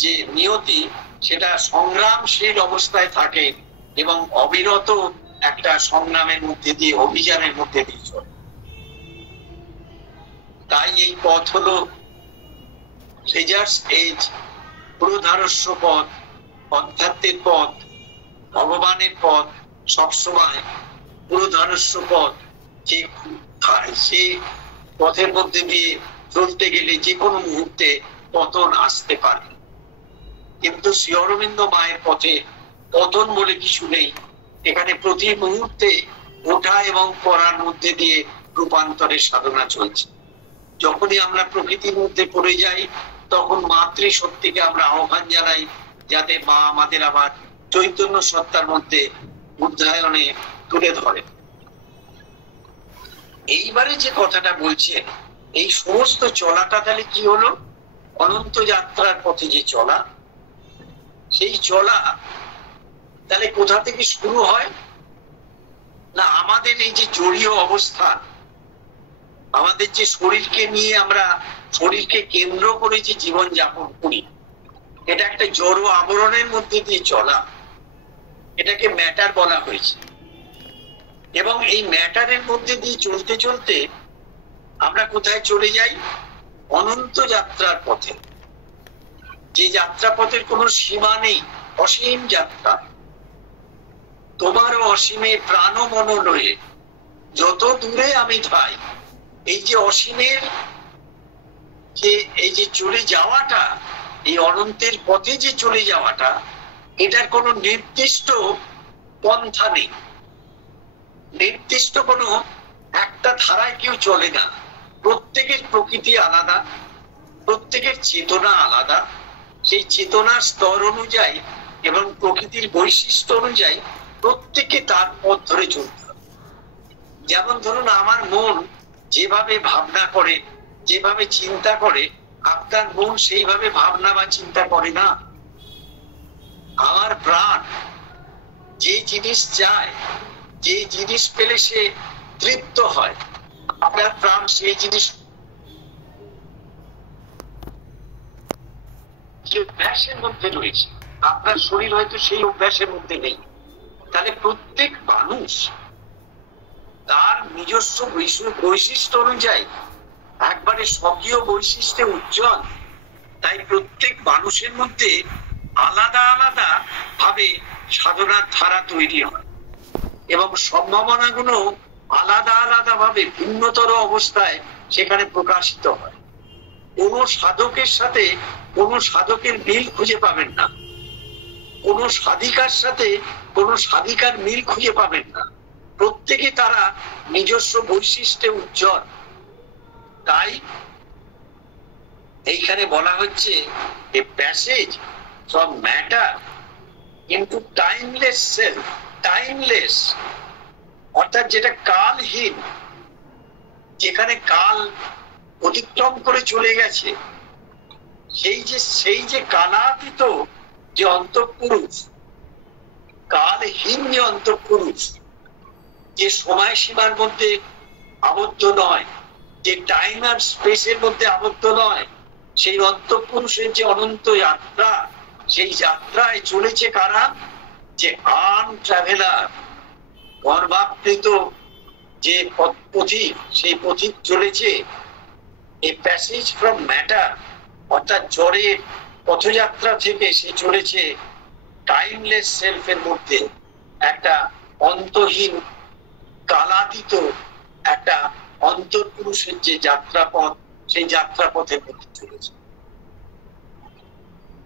যে নিয়তি সেটা সংগ্রামশীল অবস্থায় থাকে এবং অবিরত একটা সংগ্রামের মধ্যে দিয়ে, অভিযানের মধ্যে দিয়ে চলে। তাই এই পথ হলো লেজার্স এজ, পুরোধারস্য পথ, অধ্যাত্মের পথ, ভগবানের পথ, সবসময় পুরোধারস্য পথ। যে পথের মধ্যে দিয়ে চলতে গেলে যে কোনো মুহূর্তে পতন আসতে পারে, কিন্তু শ্রী অরবিন্দ মায়ের পথে পতন বলে কিছু নেই। এখানে প্রতি মুহূর্তে ওঠা এবং পড়ার মধ্যে দিয়ে রূপান্তরের সাধনা চলছে। যখনই আমরা প্রকৃতির মধ্যে পড়ে যাই তখন মাতৃ শক্তিকে আমরা আহ্বান জানাই যাতে মা আমাদের আবার চৈতন্য সত্তার মধ্যে উদ্ধায়নে তুলে ধরে। এইবারে যে কথাটা বলছেন, এই সমস্ত চলাটা তাহলে কি হলো? অনন্ত যাত্রার পথে যে চলা, সেই চলা তাহলে কোথা থেকে শুরু হয় না? আমাদের এই যে জড়ীয় অবস্থান, আমাদের যে শরীরকে নিয়ে আমরা শরীরকে কেন্দ্র করে যে জীবন যাপন করি, এটা একটা জড় আবরণের মধ্যে দিয়ে চলা, এটাকে ম্যাটার বলা হয়েছে। এবং এই ম্যাটারের মধ্যে দিয়ে চলতে চলতে আমরা কোথায় চলে যাই? অনন্ত যাত্রার পথে, যে যাত্রা পথের কোনো সীমা নেই, অসীম যাত্রা। তোমারও অসীমে প্রাণ মন লয়ে যত দূরে আমি যাই, এই যে অসীমের যে এই যে চলে যাওয়াটা, এই অনন্তের পথে যে চলে যাওয়াটা, এটার কোনো নির্দিষ্ট পন্থা নেই, নির্দিষ্ট কোনো একটা ধারায় কেউ চলে না। প্রত্যেকের প্রকৃতি আলাদা, প্রত্যেকের চেতনা আলাদা, সেই চেতনার স্তর অনুযায়ী এবং প্রকৃতির বৈশিষ্ট্য অনুযায়ী প্রত্যেকে তার পথ ধরে চলতে হবে। যেমন ধরুন, আমার মন যেভাবে ভাবনা করে, যেভাবে চিন্তা করে, আপনার মন সেইভাবে ভাবনা বা চিন্তা করে না। আমার প্রাণ যে জিনিস চায়, যে জিনিস পেলে সে তৃপ্ত হয়, আপনার প্রাণ সেই জিনিস অভ্যাসের মধ্যে রয়েছে, আপনার শরীর হয়তো সেই অভ্যাসের মধ্যে নেই। তাহলে প্রত্যেক মানুষ তার নিজস্ব বৈশিষ্ট্য অনুযায়ী একবারে স্বকীয় বৈশিষ্ট্যে উজ্জ্বল। তাই প্রত্যেক মানুষের মধ্যে আলাদা আলাদা ভাবে সাধনার ধারা তৈরি হয় এবং সম্ভাবনাগুলো আলাদা আলাদা ভাবে ভিন্নতর অবস্থায় সেখানে প্রকাশিত হয়। কোন সাধকের সাথে কোন সাধকের মিল খুঁজে পাবেন না, কোন সাধিকার সাথে কোন সাধিকার মিল খুঁজে পাবেন না। প্রত্যেকে তারা নিজস্ব বৈশিষ্ট্যে উজ্জ্বল। তাই এইখানে বলা হচ্ছে এ passage from matter into timeless self. Timeless অর্থাৎ যেটা কালহীন, যেখানে কাল অতিক্রম করে চলে গেছে, সেই যে কালাতীত যে অন্তঃপুরুষ, কালহীন যে অন্তঃপুরুষ, যে সময় সীমার মধ্যে আবদ্ধ নয়, যে টাইম আর স্পেসের মধ্যে আবদ্ধ নয়, সেই অন্তঃপুরুষের যে অনন্ত যাত্রা, সেই যাত্রায় চলেছে কারা? যে আনট্রাভেলার, গর্ভাবৃত যে পথিক, সেই পথিক চলেছে এই প্যাসেজ ফ্রম ম্যাটার, অর্থাৎ জড়ের পথযাত্রা থেকে সে চলেছে টাইমলেস সেলফের মধ্যে, একটা অন্তহীন কালাতীত একটা অন্তর্পুরুষের যে যাত্রাপথ, সেই যাত্রাপথের মধ্যে চলেছে।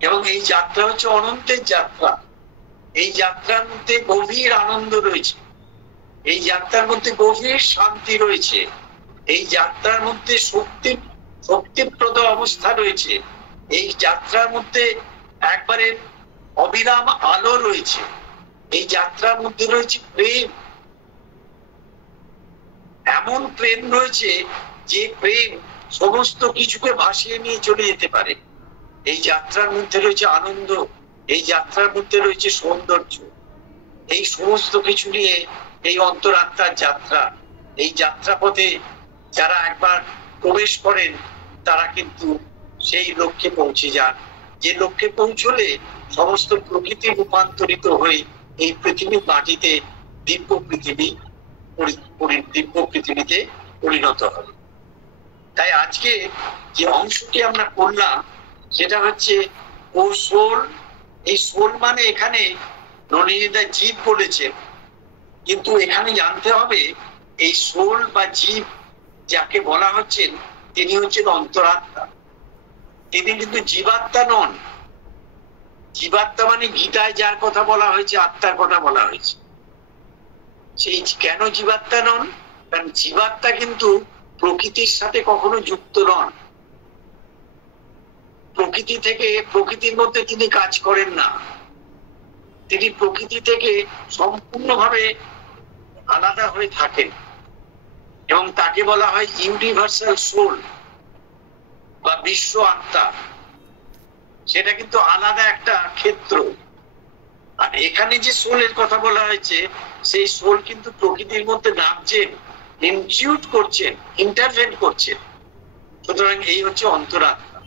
এবং এই যাত্রা হচ্ছে অনন্তের যাত্রা। এই যাত্রার মধ্যে গভীর আনন্দ রয়েছে, এই যাত্রার মধ্যে গভীর শান্তি রয়েছে, এই যাত্রার মধ্যে শক্তিপ্রদ অবস্থা রয়েছে, এই যাত্রার মধ্যে একবারে অবিরাম আলো রয়েছে, এই যাত্রার মধ্যে রয়েছে প্রেম, এমন প্রেম রয়েছে যে প্রেম সমস্ত কিছুকে ভাসিয়ে নিয়ে চলে যেতে পারে। এই যাত্রার মধ্যে রয়েছে আনন্দ, এই যাত্রার মধ্যে রয়েছে সৌন্দর্য, এই সমস্ত কিছু নিয়ে এই অন্তরাত্মার যাত্রা। এই যাত্রাপথে যারা একবার প্রবেশ করেন তারা কিন্তু সেই লক্ষ্যে পৌঁছে যান, যে লক্ষ্যে পৌঁছলে সমস্ত প্রকৃতি রূপান্তরিত হয়ে এই পৃথিবীর মাটিতে দিব্য পৃথিবীতে পরিণত হবে। তাই আজকে যে অংশটি আমরা করলাম সেটা হচ্ছে ও সোল। এই সোল মানে এখানে নলিনীদা জীব বলেছেন, কিন্তু এখানে জানতে হবে এই সোল বা জীব যাকে বলা হচ্ছেন তিনি হচ্ছেন অন্তরাত্মা। তিনি কিন্তু জীবাত্মা নন। জীবাত্মা মানে গীতায় যার কথা বলা হয়েছে, আত্মার কথা বলা হয়েছে। সেই কেন জীবাত্মা নন? কারণ জীবাত্মা কিন্তু প্রকৃতির সাথে কখনো যুক্ত নন। প্রকৃতি থেকে, প্রকৃতির মধ্যে তিনি কাজ করেন না। তিনি প্রকৃতি থেকে সম্পূর্ণভাবে আলাদা হয়ে থাকেন এবং তাকে বলা হয় ইউনিভার্সাল সোল বা বিশ্ব আত্মা। সেটা কিন্তু আলাদা একটা ক্ষেত্র। আর এখানে যে সোলের কথা বলা হয়েছে সেই সোল কিন্তু প্রকৃতির মধ্যে নামছেন, ইনক্লুড করছেন, ইন্টারভেন করছেন। সুতরাং এই হচ্ছে অন্তরাত্মা।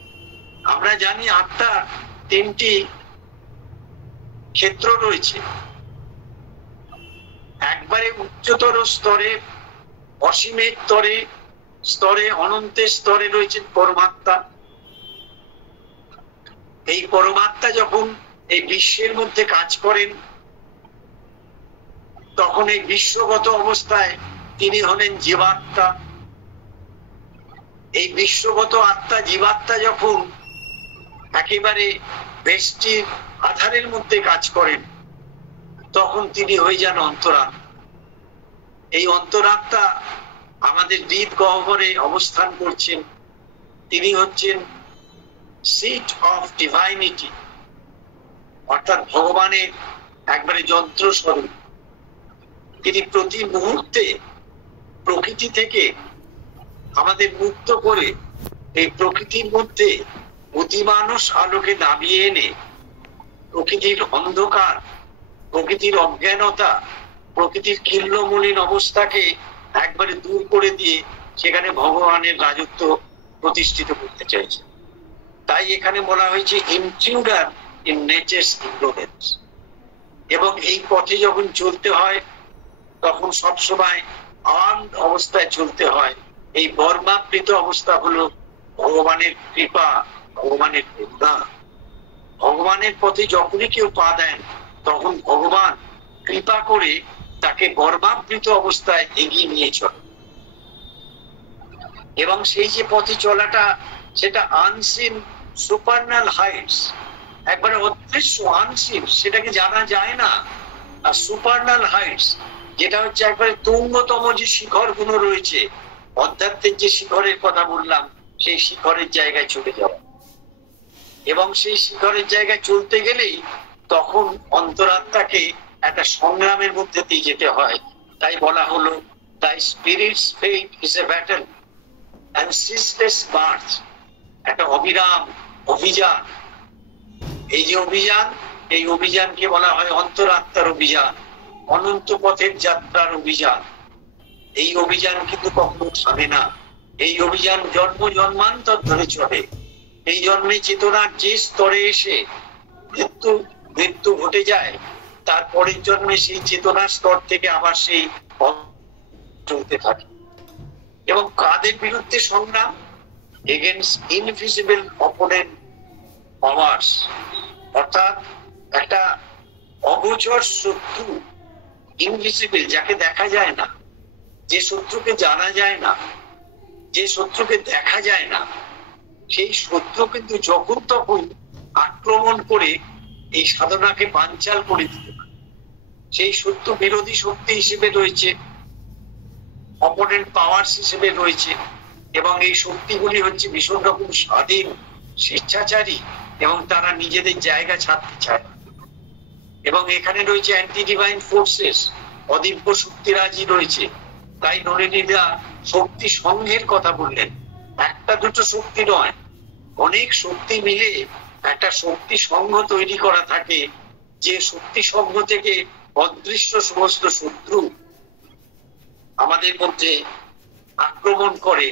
আমরা জানি আত্মার তিনটি ক্ষেত্র রয়েছে। একবারে উচ্চতর স্তরে, অসীমের স্তরে, অনন্তের স্তরে রয়েছেন পরমাত্মা। এই পরমাত্মা যখন এই বিশ্বের মধ্যে কাজ করেন তখন এই বিশ্বগত অবস্থায় তিনি হলেন জীবাত্মা। এই বিশ্বগত আত্মা, জীবাত্মা যখন একেবারে বেষ্টির আধারের মধ্যে কাজ করেন তখন তিনি হয়ে যান অন্তরাত্মা। এই অন্তরাত্মা আমাদের হৃদ গহ্বরে অবস্থান করছেন। তিনি হচ্ছেন সিট অফ ডিভাইনিটি, অর্থাৎ ভগবানের একবারে যন্ত্র স্বরূপ। তিনি প্রতি মুহূর্তে প্রকৃতি থেকে আমাদের মুক্ত করে এই প্রকৃতির মধ্যে অতিমানস আলোকে নামিয়ে এনে প্রকৃতির অন্ধকার, প্রকৃতির অজ্ঞানতা, প্রকৃতির কিল্লমলিন অবস্থাকে একবারে দূর করে দিয়ে সেখানে ভগবানের রাজত্ব প্রতিষ্ঠিত করতে চাইছে। তাই এখানে বলা হয়েছে ইন্ট্রুডার ইন নেচারস ইনফ্লুয়েন্স। এবং এই পথে যখন চলতে হয় তখন সবসময় আর্মড অবস্থায় চলতে হয়। এই বর্মাবৃত অবস্থা হলো ভগবানের কৃপা, ভগবানের করুণা। ভগবানের পথে যখনই কেউ পা দেন তখন ভগবান কৃপা করে তাকে বর্মাবৃত অবস্থায় এগিয়ে নিয়ে চলে। এবং সেই যে পথে চলাটা সেটা আনসিন সুপারনাল হাইটস, একবারে অদৃশ্য আনসিন, সেটাকে জানা যায় না। আর সুপারনাল হাইটস যেটা হচ্ছে একবারে তুঙ্গতম যে শিখর গুলো রয়েছে, অধ্যাত্মের যে শিখরের কথা বললাম, সেই শিখরের জায়গায় চলে যাওয়া। এবং সেই শিখরের জায়গায় চলতে গেলেই তখন অন্তরাত্মাকে একটা সংগ্রামের মধ্যে দিয়ে যেতে হয়। তাই বলা হলো তাই spirit's fate is a battle and ceaseless march, একটা অবিরাম অভিযান। এই যে অভিযান, এই অভিযানকে বলা হয় অন্তরাত্মার অভিযান, অনন্ত পথের যাত্রার অভিযান। এই অভিযান কিন্তু কখনো থামে না। এই অভিযান জন্ম জন্মান্তর ধরে চলে। এই জন্মে চেতনার যে স্তরে এসে মৃত্যু ঘটে যায়, তারপরের জন্মে সেই চেতনার স্তর থেকে আবার সেই চলতে থাকে। এবং কাদের বিরুদ্ধে সংগ্রাম? এগেইনস্ট ইনভিজিবল অপোনেন্ট পাওয়ার্স, অর্থাৎ একটা অগোচর শত্রু, ইনভিজিবল, যাকে দেখা যায় না, যে শত্রুকে জানা যায় না, যে শত্রুকে দেখা যায় না, সেই শত্রু কিন্তু যখন তখন আক্রমণ করে এই সাধনাকে বানচাল করে দিতে পারে। সেই শত্রু বিরোধী শক্তি হিসেবে রয়েছে, অপোনেন্ট পাওয়ার্স হিসেবে রয়েছে। এবং এই শক্তিগুলি হচ্ছে ভীষণ রকম স্বাধীন, স্বেচ্ছাচারী, এবং তারা নিজেদের জায়গা ছাড়তে চায়। এবং এখানে রয়েছে অ্যান্টি ডিভাইন ফোর্সেস, অদিব্য শক্তিরাজি রয়েছে, তাই নলিনীদা শক্তি সংঘের কথা বললেন। একটা দুটো শক্তি নয়, অনেক শক্তি মিলে একটা শক্তি সংঘ তৈরি করা থাকে, যে শক্তি সংঘ থেকে অদৃশ্য সমস্ত শত্রু আমাদের মধ্যে আক্রমণ করে,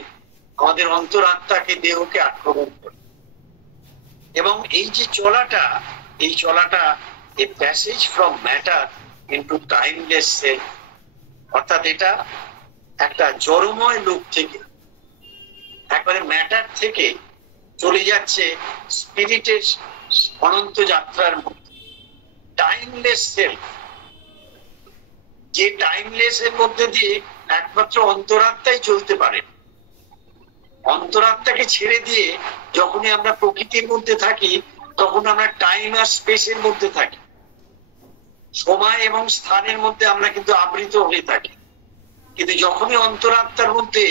আমাদের অন্তরাত্মাকে, দেহকে আক্রমণ করে। এবং এই যে চলাটা, এই চলাটা a passage from matter into timeless self, অর্থাৎ এটা একটা জড়ময় লোক থেকে, একবারে ম্যাটার থেকে চলে যাচ্ছে স্পিরিটের অনন্ত যাত্রার মধ্যে। টাইমলেস সেলফ, যে টাইমলেস এর মধ্যে দিয়ে একমাত্র অন্তরাত্মাই চলতে পারে। অন্তরাত্মাকে ছেড়ে দিয়ে যখনই আমরা প্রকৃতির মধ্যে থাকি, তখন আমরা টাইম আর স্পেসের মধ্যে থাকি, সময় এবং স্থানের মধ্যে আমরা কিন্তু আবৃত হয়ে থাকি। কিন্তু যখনই অন্তরাত্মার মধ্যে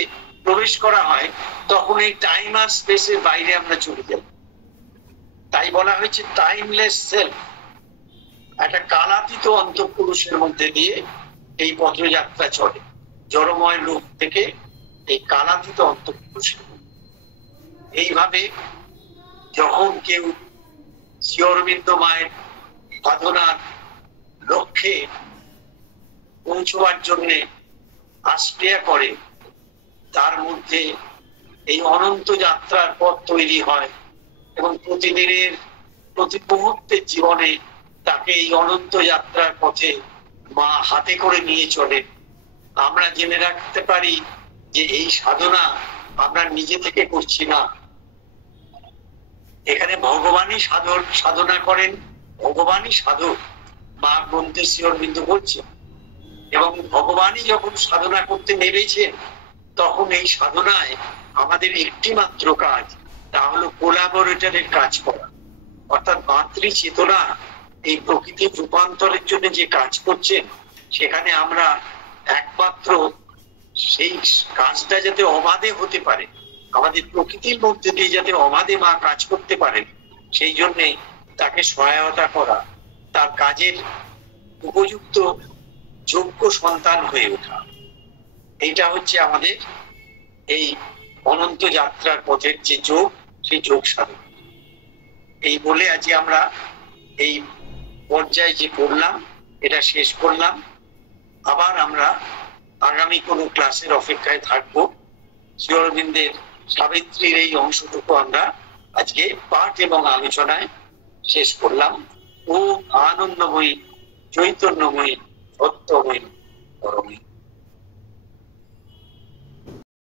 প্রবেশ করা হয়, তখন এই টাইম আর স্পেসের বাইরে আমরা চলে যাই। তাই বলা হয়েছে টাইমলেস সেলফ, একটা কালাতীত অন্তঃপুরুষের মধ্যে দিয়ে এই পথযাত্রা চলে, জড়ময় লোক থেকে এই কালাতীত অন্তঃপুরুষের। এইভাবে যখন কেউ শ্রী অরবিন্দ মায়ের সাধনার লক্ষ্যে পৌঁছবার জন্য আস্পিয়া করে, তার মধ্যে এই অনন্ত যাত্রার পথ তৈরি হয় এবং প্রতিদিনের প্রতি মুহূর্তের জীবনে তাকে এই অনন্ত যাত্রার পথে মা হাতে করে নিয়ে চলে। আমরা জেনে রাখতে পারি যে এই সাধনা আমরা নিজে থেকে করছি না, এখানে ভগবানই সাধনা করেন, ভগবানই সাধক, মা গ্রন্থে শ্রী অরবিন্দ বলছেন। এবং ভগবানই যখন সাধনা করতে নেমেছেন, তখন এই সাধনায় আমাদের একটি মাত্র কাজ, তা হলো কোলাবোরেটরের কাজ করা। অর্থাৎ মাতৃ চেতনা এই প্রকৃতির রূপান্তরের জন্য যে কাজ করছেন, সেখানে আমরা একমাত্র সেই কাজটা যাতে অবাধে হতে পারে, আমাদের প্রকৃতির মধ্যে দিয়ে যাতে অবাধে মা কাজ করতে পারেন, সেই জন্যে তাকে সহায়তা করা, তার কাজের উপযুক্ত যোগ্য সন্তান হয়ে ওঠা, এইটা হচ্ছে আমাদের এই অনন্ত যাত্রার পথের যে যোগ, সেই যোগ সাধন। এই বলে আজকে আমরা এই পর্যায়ে যে পড়লাম, এটা শেষ করলাম। আবার আমরা আগামী কোনো ক্লাসের অপেক্ষায় থাকবো। শ্রী অরবিন্দের সাবিত্রীর এই অংশটুকু আমরা আজকে পাঠ এবং আলোচনায় শেষ করলাম। ও আনন্দময়ী, চৈতন্যময়ী, সত্যময়ী, পরমী।